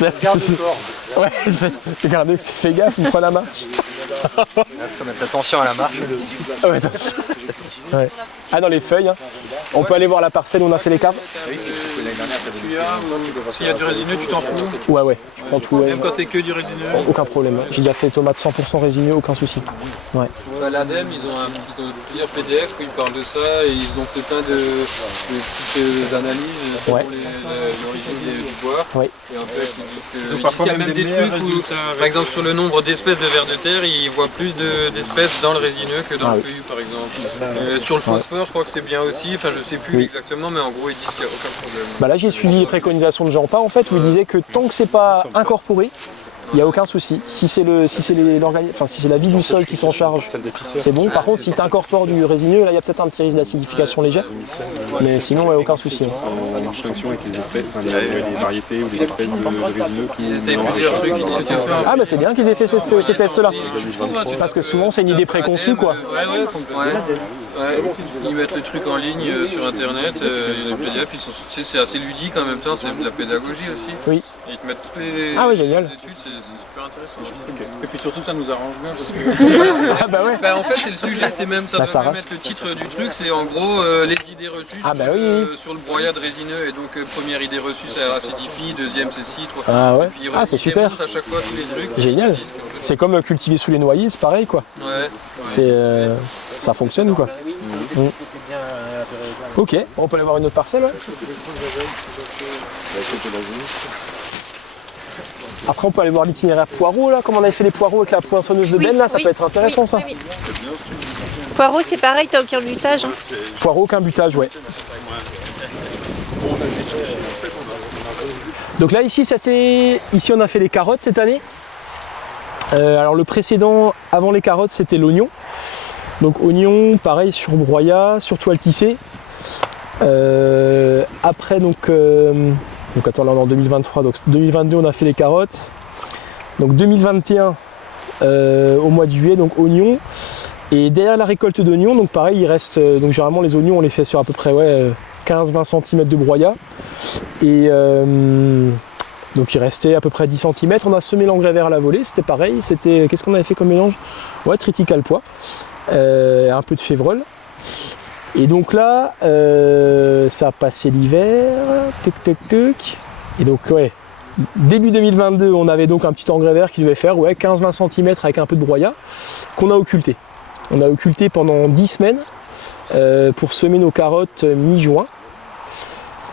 Ouais, regardez, fais gaffe, il prend la marche. Il faut mettre attention à la marche. Ouais, attention. Ouais. Ah, dans les feuilles, hein. On peut aller voir la parcelle où on a fait les caves. S'il y a du résineux, tu t'en fous? Ouais, je prends tout. Même quand c'est que du résineux? Aucun problème. J'ai déjà fait tomates 100% résineux, aucun souci. Ouais. L'ADEME, ils ont plusieurs PDF où ils parlent de ça et ils ont fait plein de petites analyses sur l'origine du bois. Ouais. Et en fait, ils disent qu'il y a même des trucs où, par exemple, sur le nombre d'espèces de vers de terre, ils voient plus d'espèces dans le résineux que dans le feuillu, par exemple. Sur le phosphore, je crois que c'est bien aussi. Enfin, je sais plus exactement, mais en gros, ils disent qu'il n'y a aucun problème. Bah là, j'ai suivi les préconisations de Jean-Pa en fait, où il disait que tant que c'est pas incorporé, il n'y a aucun souci. Si c'est la vie du sol qui s'en charge, c'est bon. Par contre, si tu incorpores du résineux, là il y a peut-être un petit risque d'acidification légère. Mais sinon, il n'y a aucun souci. En marche-fonction avec les espèces, les variétés ou les espèces de résineux qui essayent plusieurs trucs. Ah, bah c'est bien qu'ils aient fait ces tests-là. Parce que souvent, c'est une idée préconçue, quoi. Ouais, complètement. Ils mettent le truc en ligne sur internet, les PDF, c'est assez ludique en même temps, c'est de la pédagogie aussi. Oui. Et ils te mettent toutes les génial. études, c'est super intéressant. Et puis surtout ça nous arrange bien parce que... Ah bah ouais. Bah en fait c'est le sujet, c'est même ça doit même être le titre du truc, c'est en gros les idées reçues sur le broyade résineux. Et donc première idée reçue ça acidifie, deuxième c'est citre. Ah ouais. Puis, c'est super. à chaque fois tous les trucs. Génial. C'est comme cultiver sous les noyers, c'est pareil quoi. Ouais. Ça fonctionne quoi. Ok, on peut aller voir une autre parcelle. Après on peut aller voir l'itinéraire poireaux là, comme on avait fait les poireaux avec la poinçonneuse de benne là, ça peut être intéressant ça. Poireaux c'est pareil, t'as aucun butage. Poireaux aucun butage, ouais. Donc là ici on a fait les carottes cette année. Alors le précédent avant les carottes c'était l'oignon. Donc oignon, pareil sur broyat, sur toile tissée. Après donc attends là on est en 2023, donc 2022 on a fait les carottes. Donc 2021 au mois de juillet donc oignon. Et derrière la récolte d'oignons, donc pareil il reste, donc généralement les oignons on les fait sur à peu près 15-20 cm de broyat. Et donc il restait à peu près 10 cm, on a semé l'engrais vert à la volée, c'était pareil, qu'est-ce qu'on avait fait comme mélange? Ouais, triticale pois, un peu de févrole. Et donc là, ça a passé l'hiver, et donc début 2022, on avait donc un petit engrais vert qui devait faire 15-20 cm avec un peu de broyat, qu'on a occulté. On a occulté pendant 10 semaines pour semer nos carottes mi-juin.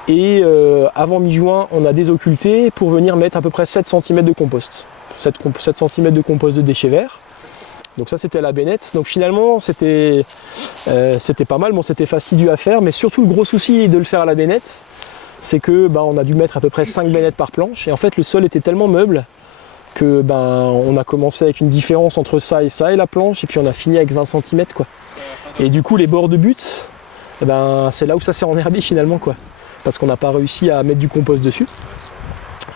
Et avant mi-juin, on a désocculté pour venir mettre à peu près 7 cm de compost. 7 cm de compost de déchets verts. Donc ça c'était la bennette. Donc finalement c'était pas mal, bon c'était fastidieux à faire, mais surtout le gros souci de le faire à la bennette, c'est que on a dû mettre à peu près 5 bennettes par planche. Et en fait le sol était tellement meuble que on a commencé avec une différence entre ça et la planche, et puis on a fini avec 20 cm quoi. Et du coup les bords de butte, c'est là où ça s'est enherbé finalement quoi. parce qu'on n'a pas réussi à mettre du compost dessus.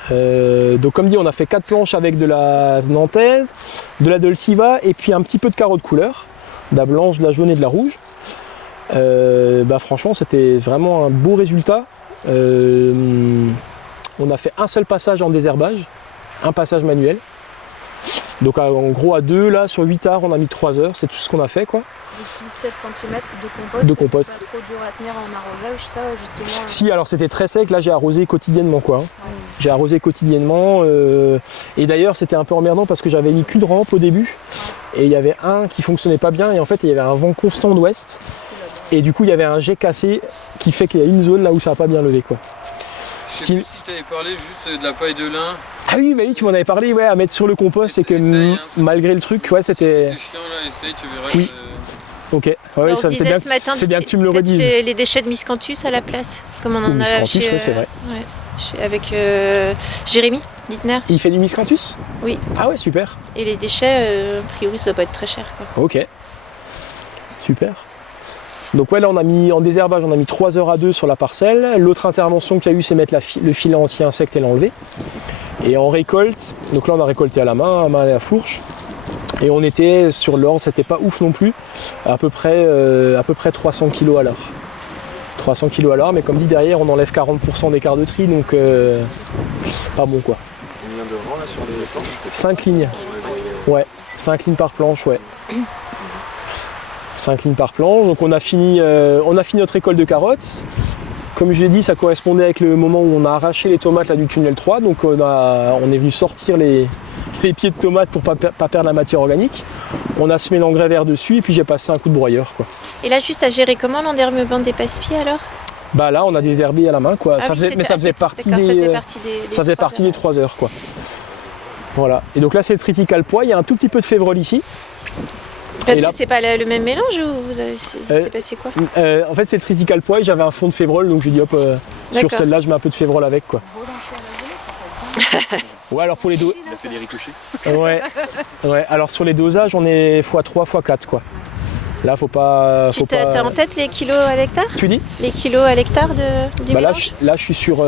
Donc comme dit, on a fait 4 planches avec de la nantaise, de la dolciva et puis un petit peu de carotte couleur, de la blanche, de la jaune et de la rouge. Franchement c'était vraiment un beau résultat. On a fait un seul passage en désherbage, un passage manuel. Donc en gros à 2 là sur 8 arts on a mis 3 heures, c'est tout ce qu'on a fait quoi. 6-7 cm de compost. C'est pas trop dur à tenir en arrosage ça justement. Si alors c'était très sec, là j'ai arrosé quotidiennement quoi. J'ai arrosé quotidiennement et d'ailleurs c'était un peu emmerdant parce que j'avais mis qu'une rampe au début et il y avait un qui fonctionnait pas bien et en fait il y avait un vent constant d'ouest et du coup il y avait un jet cassé qui fait qu'il y a une zone là où ça n'a pas bien levé quoi. Je sais plus si tu avais parlé juste de la paille de lin. Ah oui, bah oui, tu m'en avais parlé, ouais, à mettre sur le compost, et que malgré le truc, ouais, c'était... C'était chiant là, essaye, tu verras. Oui. Ok, ouais, ça, c'est bien que tu me le redises. Les déchets de miscanthus à la place, comme on en a chez... Oui, c'est vrai. Ouais, avec Jérémy Dittner. Il fait du miscanthus? Oui. Ah ouais, super. Et les déchets, a priori, ça doit pas être très cher, quoi. Ok. Super. Donc ouais, là on a mis en désherbage, on a mis 3 heures à 2 sur la parcelle. L'autre intervention qu'il y a eu, c'est mettre le filet anti-insecte et l'enlever. Et en récolte, donc là on a récolté à la main et à la fourche. Et on était sur l'or, c'était pas ouf non plus, à peu près 300 kg à l'heure. 300 kg à l'heure, mais comme dit derrière, on enlève 40% d'écart de tri, donc pas bon quoi. Combien de rangs là sur les planches? 5 lignes. Ouais, 5 lignes par planche, ouais. 5 lignes par planche, donc on a fini notre récolte de carottes. Comme je l'ai dit, ça correspondait avec le moment où on a arraché les tomates là, du tunnel 3, donc on est venu sortir les pieds de tomates pour pas perdre la matière organique. On a semé l'engrais vert dessus et puis j'ai passé un coup de broyeur quoi. Et là juste à gérer comment l'enderbement des passe-pieds alors? Bah là on a désherbé à la main quoi, ça faisait partie des 3 heures quoi. Voilà, et donc là c'est le triticale pois, il y a un tout petit peu de févrole ici. Parce que c'est pas le même mélange ou c'est passé quoi? En fait c'est le triticale pois et j'avais un fond de févrole donc j'ai dit hop sur celle-là je mets un peu de févrole avec quoi. Ouais alors pour les doses. Il a fait des ricochet. Ouais, alors sur les dosages on est x3, x4 quoi. Là faut pas. T'as en tête les kilos à l'hectare? Tu dis? Les kilos à l'hectare du mélange? Là je suis sur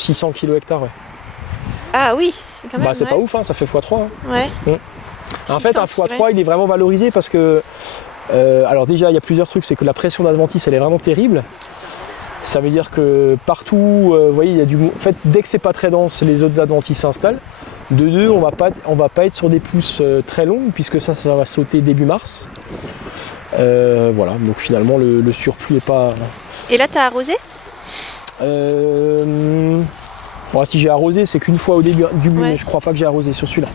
600 kg hectare ouais. Ah oui, quand même. Bah c'est pas ouf hein, ça fait x3 hein. Ouais. En fait un x3 il est vraiment valorisé parce que alors déjà il y a plusieurs trucs, c'est que la pression d'adventice elle est vraiment terrible. Ça veut dire que partout, vous voyez, il y a du. En fait, dès que c'est pas très dense, les autres adventices s'installent. De deux, on va pas être sur des pousses très longues puisque ça va sauter début mars. Voilà, donc finalement le surplus est pas. Et là, t'as arrosé? Bon, si j'ai arrosé, c'est qu'une fois au début mais je crois pas que j'ai arrosé sur celui-là.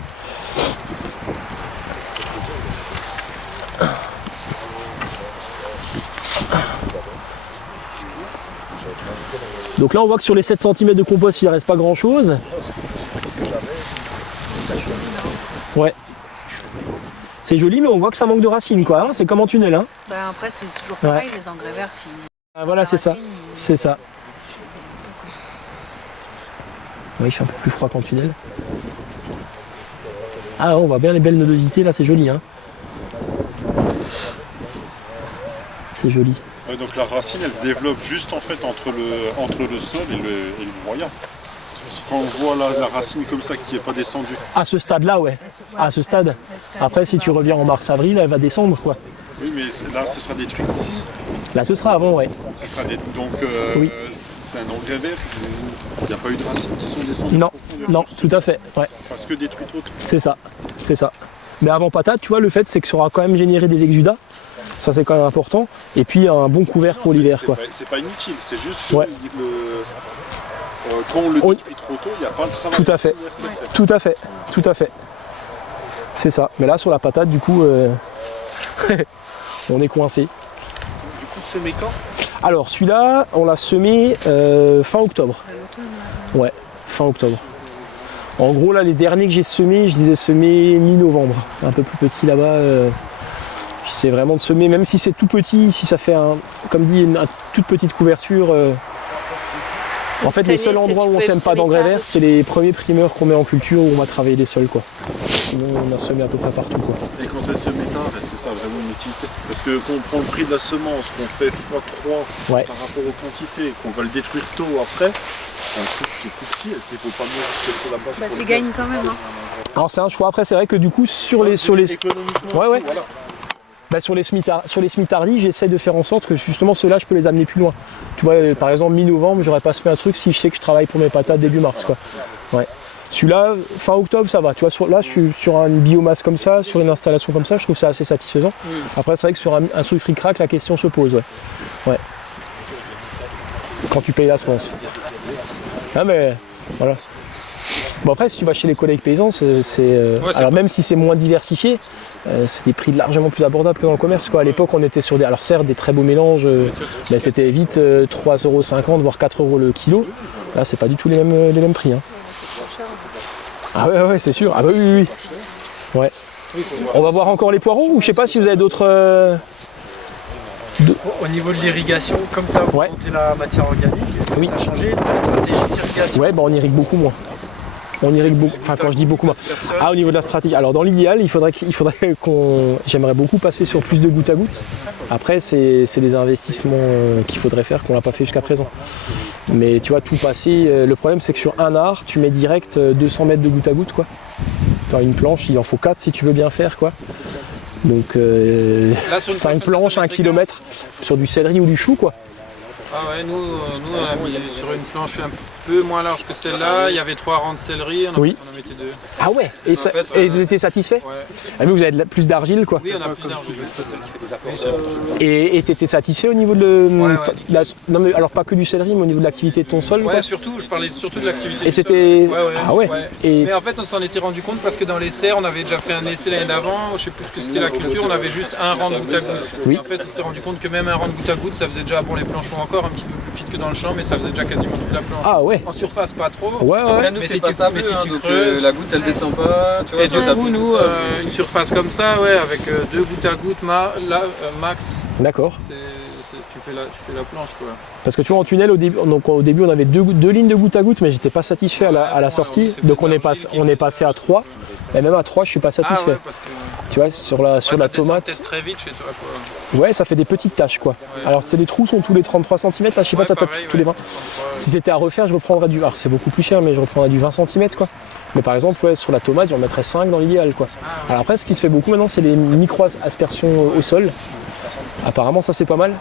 Donc là on voit que sur les 7 cm de compost il ne reste pas grand chose. Ouais. C'est joli mais on voit que ça manque de racines quoi, hein, c'est comme en tunnel. Hein. Bah après c'est toujours pareil, les engrais verts si... Ah, voilà c'est ça, c'est ça. Ouais, il fait un peu plus froid qu'en tunnel. Ah on voit bien les belles nodosités là, c'est joli. Hein. C'est joli. Donc la racine elle se développe juste en fait entre le sol et le broyat. Quand on voit la racine comme ça qui n'est pas descendue. À ce stade là ouais. À ce stade. Après si tu reviens en mars-avril elle va descendre quoi. Oui mais là ce sera détruit. Là ce sera avant ouais. Ce sera donc oui. C'est un engrais vert, il n'y a pas eu de racines qui sont descendues. Non, tout à fait. Ouais. Parce que détruit trop. C'est ça. Mais avant patate, tu vois, le fait c'est que ça aura quand même généré des exudats. Ça c'est quand même important. Et puis un bon couvert pour l'hiver. C'est pas inutile, c'est juste que quand on le détruit trop tôt, il n'y a pas le travail. Tout à fait. Tout à fait. C'est ça. Mais là sur la patate, du coup, on est coincé. Du coup, semé quand? Alors celui-là, on l'a semé fin octobre. Ouais, fin octobre. En gros là, les derniers que j'ai semés, je les ai semés mi-novembre. Un peu plus petit là-bas. C'est vraiment de semer, même si c'est tout petit, si ça fait comme dit, une toute petite couverture, En fait, les seuls endroits où on sème pas d'engrais verts, c'est les premiers primeurs qu'on met en culture où on va travailler les sols, quoi. Sinon, on a semé à peu près partout, quoi. Et quand c'est semé tard, est-ce que ça a vraiment une utilité? Parce que quand on prend le prix de la semence, qu'on fait x3 par rapport aux quantités, qu'on va le détruire tôt après, un truc qui est tout petit, est-ce qu'il ne faut pas mieux rester sur la base? Bah, tu gagnes quand même. Hein. Alors c'est un choix. Après, c'est vrai que du coup, sur les Voilà. Bah, sur les semis-tardis, j'essaie de faire en sorte que justement ceux-là, je peux les amener plus loin. Tu vois, par exemple, mi-novembre, j'aurais pas semé un truc si je sais que je travaille pour mes patates début mars, quoi. Ouais. Celui-là, fin octobre, ça va. Tu vois, là, je suis sur une biomasse comme ça, sur une installation comme ça, je trouve ça assez satisfaisant. Après, c'est vrai que sur un truc ric-rac, la question se pose, ouais. Quand tu payes la semence. Ah, mais voilà. Bon, après, si tu vas chez les collègues paysans, alors même si c'est moins diversifié, c'est des prix largement plus abordables que dans le commerce, quoi. À l'époque, on était sur alors certes des très beaux mélanges, mais c'était vite 3,50 €, voire 4 € le kilo. Là, c'est pas du tout les mêmes prix. Hein. Ah ouais, c'est sûr. Ah bah oui. Ouais. On va voir encore les poireaux, ou je sais pas si vous avez d'autres... Au niveau de l'irrigation, comme tu as augmenté la matière organique, est-ce que tu as changé la stratégie d'irrigation? Ouais, bah on irrigue beaucoup moins. On irrigue beaucoup, enfin quand je dis beaucoup moins. Ah, au niveau de la stratégie, alors dans l'idéal, j'aimerais beaucoup passer sur plus de goutte à goutte. Après, c'est des investissements qu'il faudrait faire, qu'on n'a pas fait jusqu'à présent. Mais tu vois, tout passer, le problème c'est que sur un art, tu mets direct 200 mètres de goutte à goutte, quoi. Dans une planche, il en faut 4 si tu veux bien faire, quoi. Donc 5 planches, 1 kilomètre sur du céleri ou du chou, quoi. Ah ouais, nous on a mis sur une planche un peu moins large que celle-là, il y avait 3 rangs de céleri, on en mettait 2. Ah ouais, et vous étiez satisfait? Ouais. Ah mais vous avez plus d'argile, quoi. Oui, on a plus d'argile. Et tu étais satisfait au niveau de non mais alors pas que du céleri, mais au niveau de l'activité de ton sol? Ouais, surtout, je parlais surtout de l'activité et du sol. c'était... Ah ouais. Mais en fait, on s'en était rendu compte parce que dans les serres, on avait déjà fait un essai l'année d'avant, je sais plus ce que c'était la culture, on avait juste un rang de goutte à goutte. Oui. Et en fait, on s'était rendu compte que même un rang de goutte à goutte, ça faisait déjà, pour les planchons encore un petit peu plus petites que dans le champ, mais ça faisait déjà quasiment toute la planche. Ah ouais. En surface, pas trop. Ouais. Après, nous, mais si tu creuses, la goutte elle descend pas. Tu vois, et du coup, nous, une surface comme ça, avec 2 gouttes à goutte max. D'accord. Tu fais la planche, quoi. Parce que tu vois, en tunnel, au début on avait deux lignes de goutte à goutte, mais j'étais pas satisfait à la sortie. Donc on est passé à 3. Et même à 3, je suis pas satisfait. Ah ouais, parce que... Tu vois, sur la tomate. Ça très vite chez toi, quoi. Ouais, ça fait des petites taches, quoi. Ouais. Alors, les trous sont tous les 33 cm, là, je sais pas, tous les 20. Si c'était à refaire, je reprendrais du. Alors, c'est beaucoup plus cher, mais je reprendrais du 20 cm, quoi. Mais par exemple, sur la tomate, j'en mettrais 5 dans l'idéal, quoi. Alors après, ce qui se fait beaucoup maintenant, c'est les micro-aspersions au sol. Apparemment, ça, c'est pas mal.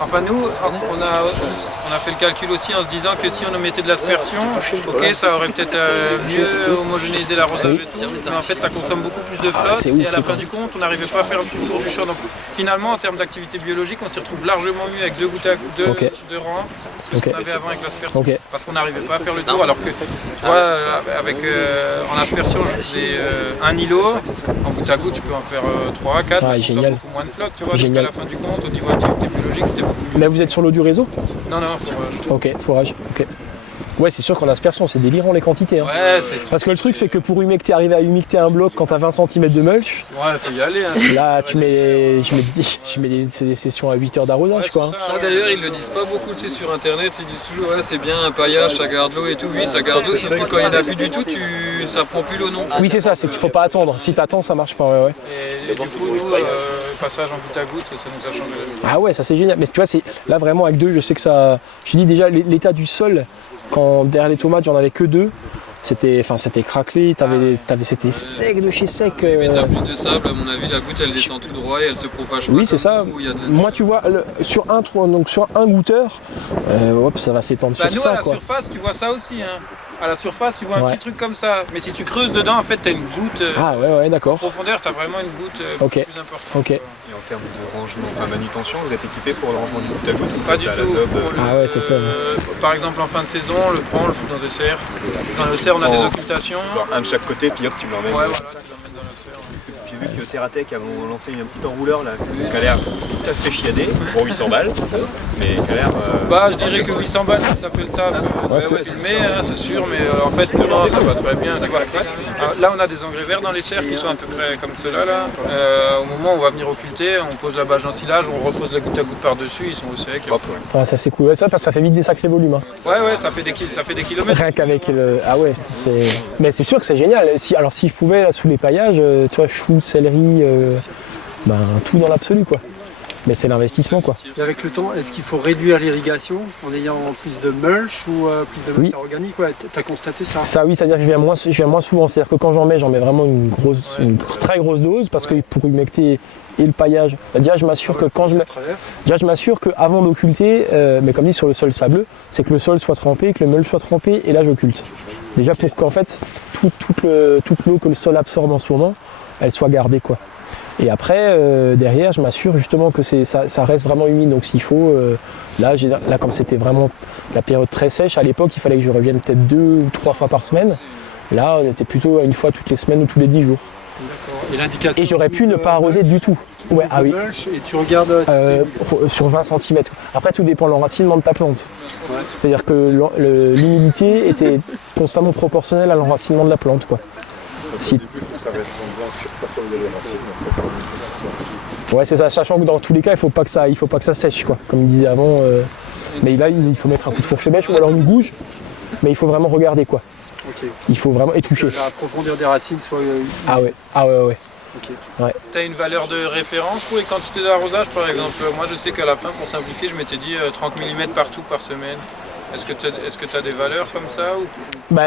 Enfin nous, on a fait le calcul aussi en se disant que si on mettait de l'aspersion, ok, ça aurait peut-être mieux homogénéisé l'arrosage et tout, mais en fait ça consomme beaucoup plus de flotte et à la fin du compte on n'arrivait pas à faire le tour du champ. Donc finalement en termes d'activité biologique on s'y retrouve largement mieux avec 2 gouttes à deux rangs que ce qu'on avait avant avec l'aspersion. Parce qu'on n'arrivait pas à faire le tour alors que tu vois en aspersion je faisais un îlot, en goutte à goutte je peux en faire 3 à 4, ça consomme beaucoup moins de flotte, tu vois, donc à la fin du compte au niveau activité biologique c'était beaucoup mieux. Mais vous êtes sur l'eau du réseau? Non, forage. Ok, forage. Ok. Ouais, c'est sûr qu'en aspersion, c'est délirant les quantités. Hein. Ouais, parce que le truc, c'est que pour arriver à humecter un bloc quand t'as 20 cm de mulch, ouais, faut y aller. Hein. Là, je mets des sessions à 8 heures d'arrosage, quoi. Ça d'ailleurs, ils le disent pas beaucoup, sur internet, ils disent toujours, ouais, c'est bien un paillage, ça garde l'eau et tout. Oui, ça garde l'eau, sauf que quand il n'y en a plus du tout, ça prend plus l'eau non. Oui, c'est ça, c'est qu'il faut pas attendre. Si t'attends, ça marche pas, ouais. Et du coup, nous, passage en goutte à goutte, ça nous a changé la vie. Ah ouais, ça c'est génial. Mais tu vois, là vraiment avec 2, je sais que ça. Je dis déjà, l'état du sol, quand derrière les tomates, j'en avais que 2. C'était craquelé, c'était sec de chez sec. Mais t'as plus de sable, à mon avis, la goutte elle descend tout droit et elle se propage pas. Oui, c'est ça. Moi, tu vois, sur un goutteur, ça va s'étendre sur ça. À la surface, tu vois ça aussi. Hein. À la surface, tu vois un petit truc comme ça. Mais si tu creuses dedans, en fait, t'as une goutte. Ah ouais, d'accord. En profondeur, t'as vraiment une goutte plus importante. Et en termes de rangement, de manutention, vous êtes équipé pour le rangement du goutte à goutte? Pas du tout. Ah ouais, c'est ça. Par exemple, en fin de saison, on le prend, on le fout dans des serres. Dans le serre, on a des occultations. Genre un de chaque côté, puis hop, tu me l'emmènes. Ouais, voilà, tu l'emmènes dans la serre. j'ai vu que TerraTech avait lancé un petit enrouleur là, qui a l'air tout à fait chiadé, pour 800 balles, mais qui a l'air... Bah je dirais que 800 balles ça fait le taf, c'est sûr, mais en fait non, ça va très bien. Là on a des engrais verts dans les serres qui sont à peu près comme ceux-là. Là. Au moment où on va venir occulter, on pose la bâche d'ensilage, on repose la goutte à goutte par-dessus, ils sont au sec. Ouais, ça c'est cool, ouais, ça parce que ça fait vite des sacrés volumes. Hein. Ouais, ça fait des kilomètres. Rien qu'avec le... Ah ouais, mais c'est sûr que c'est génial. Alors si je pouvais, là, sous les paillages, tu vois, choux, céleri, tout dans l'absolu, quoi. Mais c'est l'investissement, quoi. Et avec le temps, est-ce qu'il faut réduire l'irrigation en ayant plus de mulch ou plus de matière organique? Tu as constaté ça? Ça oui, c'est-à-dire que je viens moins souvent. C'est-à-dire que quand j'en mets vraiment une très grosse dose, parce que pour humecter et le paillage, déjà je m'assure que avant d'occulter, mais comme dit sur le sol sableux, c'est que le sol soit trempé, que le mulch soit trempé, et là j'occulte. Déjà pour qu'en fait, toute l'eau que le sol absorbe en ce moment, elle soit gardée, quoi. Et après, derrière, je m'assure justement que ça reste vraiment humide. Donc s'il faut, là comme c'était vraiment la période très sèche, à l'époque, il fallait que je revienne peut-être 2 ou 3 fois par semaine. Là, on était plutôt à une fois toutes les semaines ou tous les 10 jours. Et j'aurais pu ne pas arroser du tout. Ouais, ah oui. Et tu regardes sur 20 cm. Après, tout dépend de l'enracinement de ta plante. Ouais. C'est-à-dire que l'humidité était constamment proportionnelle à l'enracinement de la plante, quoi. Si... Ouais, c'est ça, sachant que dans tous les cas, il faut pas que ça sèche, quoi. Comme il disait avant. Mais là, il faut mettre un coup de fourche-bêche ou alors une gouge. Mais il faut vraiment regarder, quoi. Okay. Il faut vraiment toucher. La profondeur des racines soit... Ah ouais. Okay. Ouais. Tu as une valeur de référence pour les quantités d'arrosage, par exemple? Moi, je sais qu'à la fin, pour simplifier, je m'étais dit 30 mm partout par semaine. Est-ce que tu as des valeurs comme ça ou...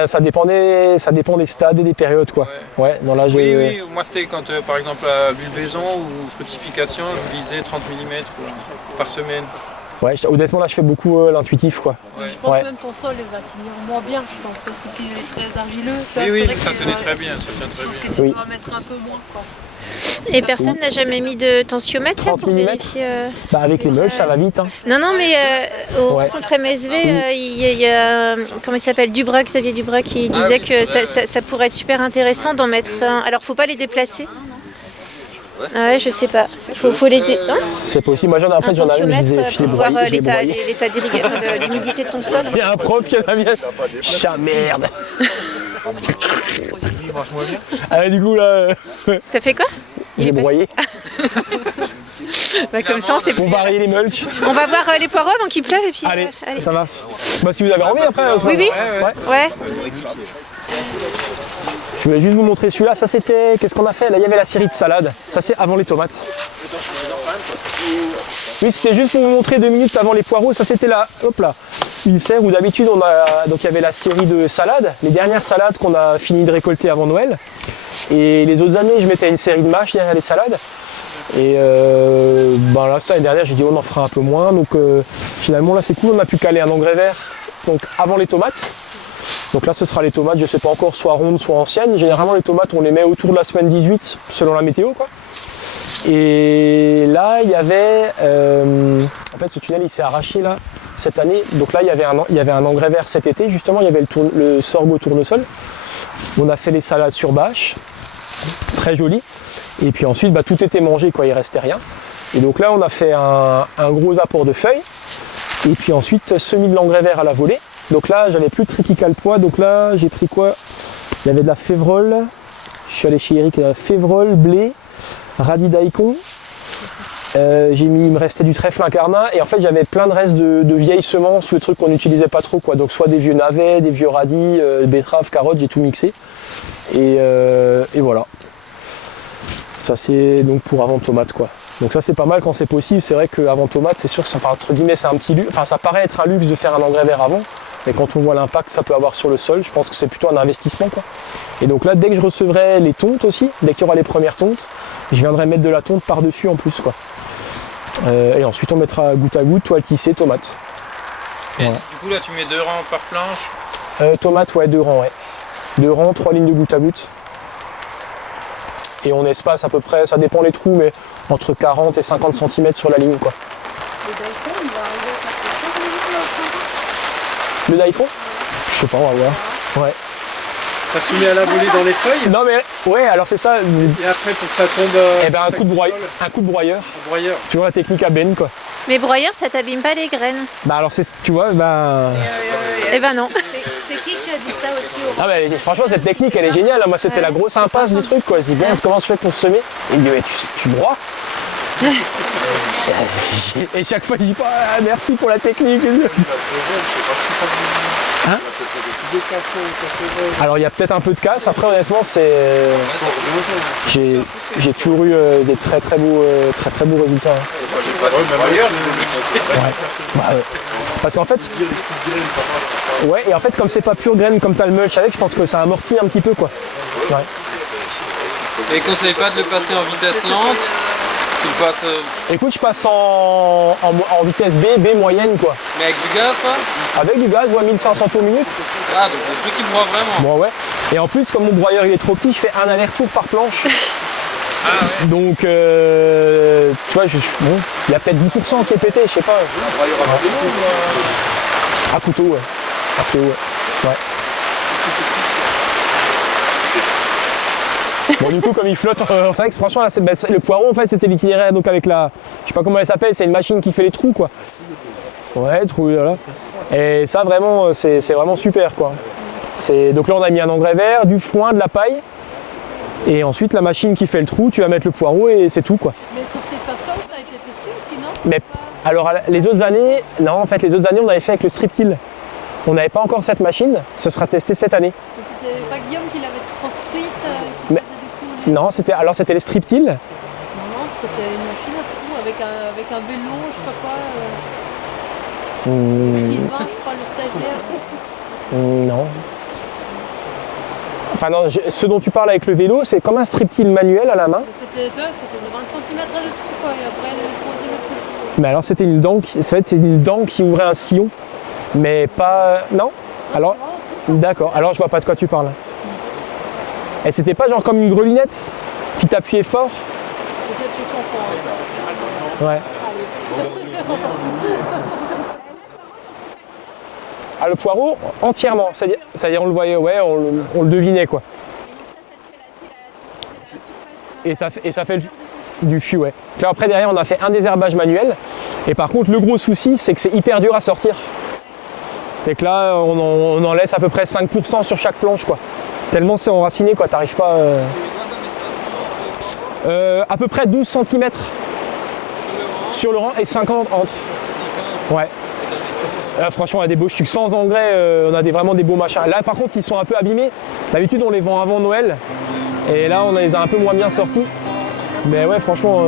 Ça dépend des stades et des périodes, quoi. Ouais. Non, là, oui, moi c'était quand par exemple à bulbaison ou fructification, je visais 30 mm par semaine. Ouais, honnêtement là je fais beaucoup l'intuitif, quoi. Ouais. Je pense que même ton sol va tenir moins bien, je pense, parce que s'il est très argileux, oui, ça tenait très bien, ça tient très bien. Je pense que tu dois mettre un peu moins, quoi. Et personne n'a jamais mis de tensiomètre là, pour vérifier avec les mulch, ça va vite. Hein. Non, mais au contre MSV, il y a comment il s'appelle, Xavier Dubras, qui disait que ça pourrait être super intéressant d'en mettre un. Alors, faut pas les déplacer. Ouais, je sais pas. Faut les. C'est possible. Moi, j'en ai une, je disais, pour voir l'état d'humidité de ton sol. Il y a un prof qui a la mienne. Chat merde. Ah, du coup, là. T'as fait quoi? J'ai broyé. Comme ça, c'est pour varier les mulch. On va voir les poireaux avant qu'il pleuve et puis. Allez, ça va. Si vous avez envie après. Oui. Ouais. Je voulais juste vous montrer celui-là, ça c'était, qu'est-ce qu'on a fait? Là il y avait la série de salades, ça c'est avant les tomates. Oui, c'était juste pour vous montrer 2 minutes avant les poireaux, ça c'était une serre où d'habitude donc il y avait la série de salades, les dernières salades qu'on a fini de récolter avant Noël. Et les autres années je mettais une série de mâches derrière les salades. Et là l'année dernière j'ai dit on en fera un peu moins, donc finalement là c'est cool, on a pu caler un engrais vert donc avant les tomates. Donc là ce sera les tomates, je sais pas encore, soit rondes, soit anciennes. Généralement les tomates on les met autour de la semaine 18 selon la météo, quoi. Et là il y avait, en fait ce tunnel il s'est arraché là cette année. Donc là il y avait un engrais vert cet été justement, il y avait le sorgho tournesol. On a fait les salades sur bâche, très jolies. Et puis ensuite tout était mangé, quoi, il restait rien. Et donc là on a fait un gros apport de feuilles. Et puis ensuite semis de l'engrais vert à la volée. Donc là, j'avais plus de triticale pois, donc là, j'ai pris quoi? Il y avait de la févrole, je suis allé chez Eric, févrole, blé, radis daikon, il me restait du trèfle incarnat, et en fait, j'avais plein de restes de vieilles semences, ou des trucs qu'on n'utilisait pas trop, quoi. Donc soit des vieux navets, des vieux radis, betteraves, carottes, j'ai tout mixé. Et voilà. Ça, c'est donc pour avant tomate, quoi. Donc ça c'est pas mal quand c'est possible. C'est vrai qu'avant tomate, c'est sûr que ça, entre guillemets, c'est un petit luxe. Enfin, ça paraît être un luxe de faire un engrais vert avant, mais quand on voit l'impact que ça peut avoir sur le sol, je pense que c'est plutôt un investissement, quoi. Et donc là, dès que je recevrai les tontes aussi, dès qu'il y aura les premières tontes, je viendrai mettre de la tonte par-dessus en plus, quoi. Et ensuite on mettra goutte à goutte, toile tissée, tomate. Et voilà. Du coup là tu mets 2 rangs par planche? Tomate, ouais, 2 rangs, ouais. 2 rangs, 3 lignes de goutte à goutte. Et on espace à peu près, ça dépend les trous, mais entre 40 et 50 cm sur la ligne, quoi. Le daikon, je sais pas, on va voir. Ouais. Ça se met à la volée dans les feuilles. Non mais ouais, alors c'est ça. Et après pour que ça tombe. Eh ben un coup de broyeur. Tu vois la technique à Ben quoi. Mais broyeur, ça t'abîme pas les graines. Bah alors c'est, tu vois, bah. Eh ben non. C'est qui a dit ça aussi au... Ah bah franchement cette technique elle est géniale. Moi c'était la grosse impasse du truc quoi. Je dis bien comment tu fais pour semer. Et il dit mais tu broies. Et chaque fois je dis pas merci pour la technique. Hein? Alors il y a peut-être un peu de casse, après honnêtement c'est. J'ai toujours eu des très beaux résultats. Parce qu'en fait. Ouais, et en fait comme c'est pas pure graine comme t'as le mulch avec, je pense que ça amortit un petit peu quoi. Ouais. Et conseille pas de le passer en vitesse lente. Écoute, je passe en vitesse B moyenne quoi. Mais avec du gaz quoi? Avec du gaz, 1500 tours minute. Ah donc le truc il broie vraiment. Bon ouais. Et en plus comme mon broyeur il est trop petit, je fais un aller-retour par planche. Ah ouais. Donc tu vois, bon, il y a peut-être 10% qui est pété, je sais pas. Un broyeur à couteau ou à couteau, ouais. À feu, ouais. Bon du coup comme il flotte, c'est vrai que franchement là, le poireau en fait c'était l'itinéraire donc avec la, je sais pas comment elle s'appelle, c'est une machine qui fait les trous quoi. Ouais, trous voilà. Et ça vraiment c'est vraiment super quoi. Donc là on a mis un engrais vert, du foin, de la paille. Et ensuite la machine qui fait le trou, tu vas mettre le poireau et c'est tout quoi. Mais sur ces personnes ça a été testé aussi non? Mais alors les autres années, non en fait les autres années on avait fait avec le strip-till. On n'avait pas encore cette machine, ce sera testé cette année. Mais c'était pas Guillaume qui l'avait construite mais... Non, c'était les strip-till. Non, c'était une machine à trous avec un vélo, je sais pas quoi. Sylvain, je crois, le stagiaire. Non. Enfin non, ce dont tu parles avec le vélo, c'est comme un strip-till manuel à la main. C'était 20 cm de trou quoi, et après le troisième trou. Mais alors c'était une dent, c'est une dent qui ouvrait un sillon, mais pas... Non. Alors, d'accord, alors je vois pas de quoi tu parles. Et c'était pas genre comme une grelinette, puis t'appuyais fort. Ouais. Ah, le poireau entièrement, c'est-à-dire on le voyait, ouais, on le devinait quoi. Et ça fait du fût, ouais. Puis après derrière on a fait un désherbage manuel. Et par contre le gros souci c'est que c'est hyper dur à sortir. C'est que là on en laisse à peu près 5% sur chaque planche quoi. Tellement c'est enraciné quoi, t'arrives pas... à peu près 12 cm sur le rang et 50 entre. Ouais. Là, franchement, il y a des beaux chucs sans engrais, on a vraiment des beaux machins. Là, par contre, ils sont un peu abîmés. D'habitude, on les vend avant Noël. Et là, on les a un peu moins bien sortis. Mais ouais, franchement,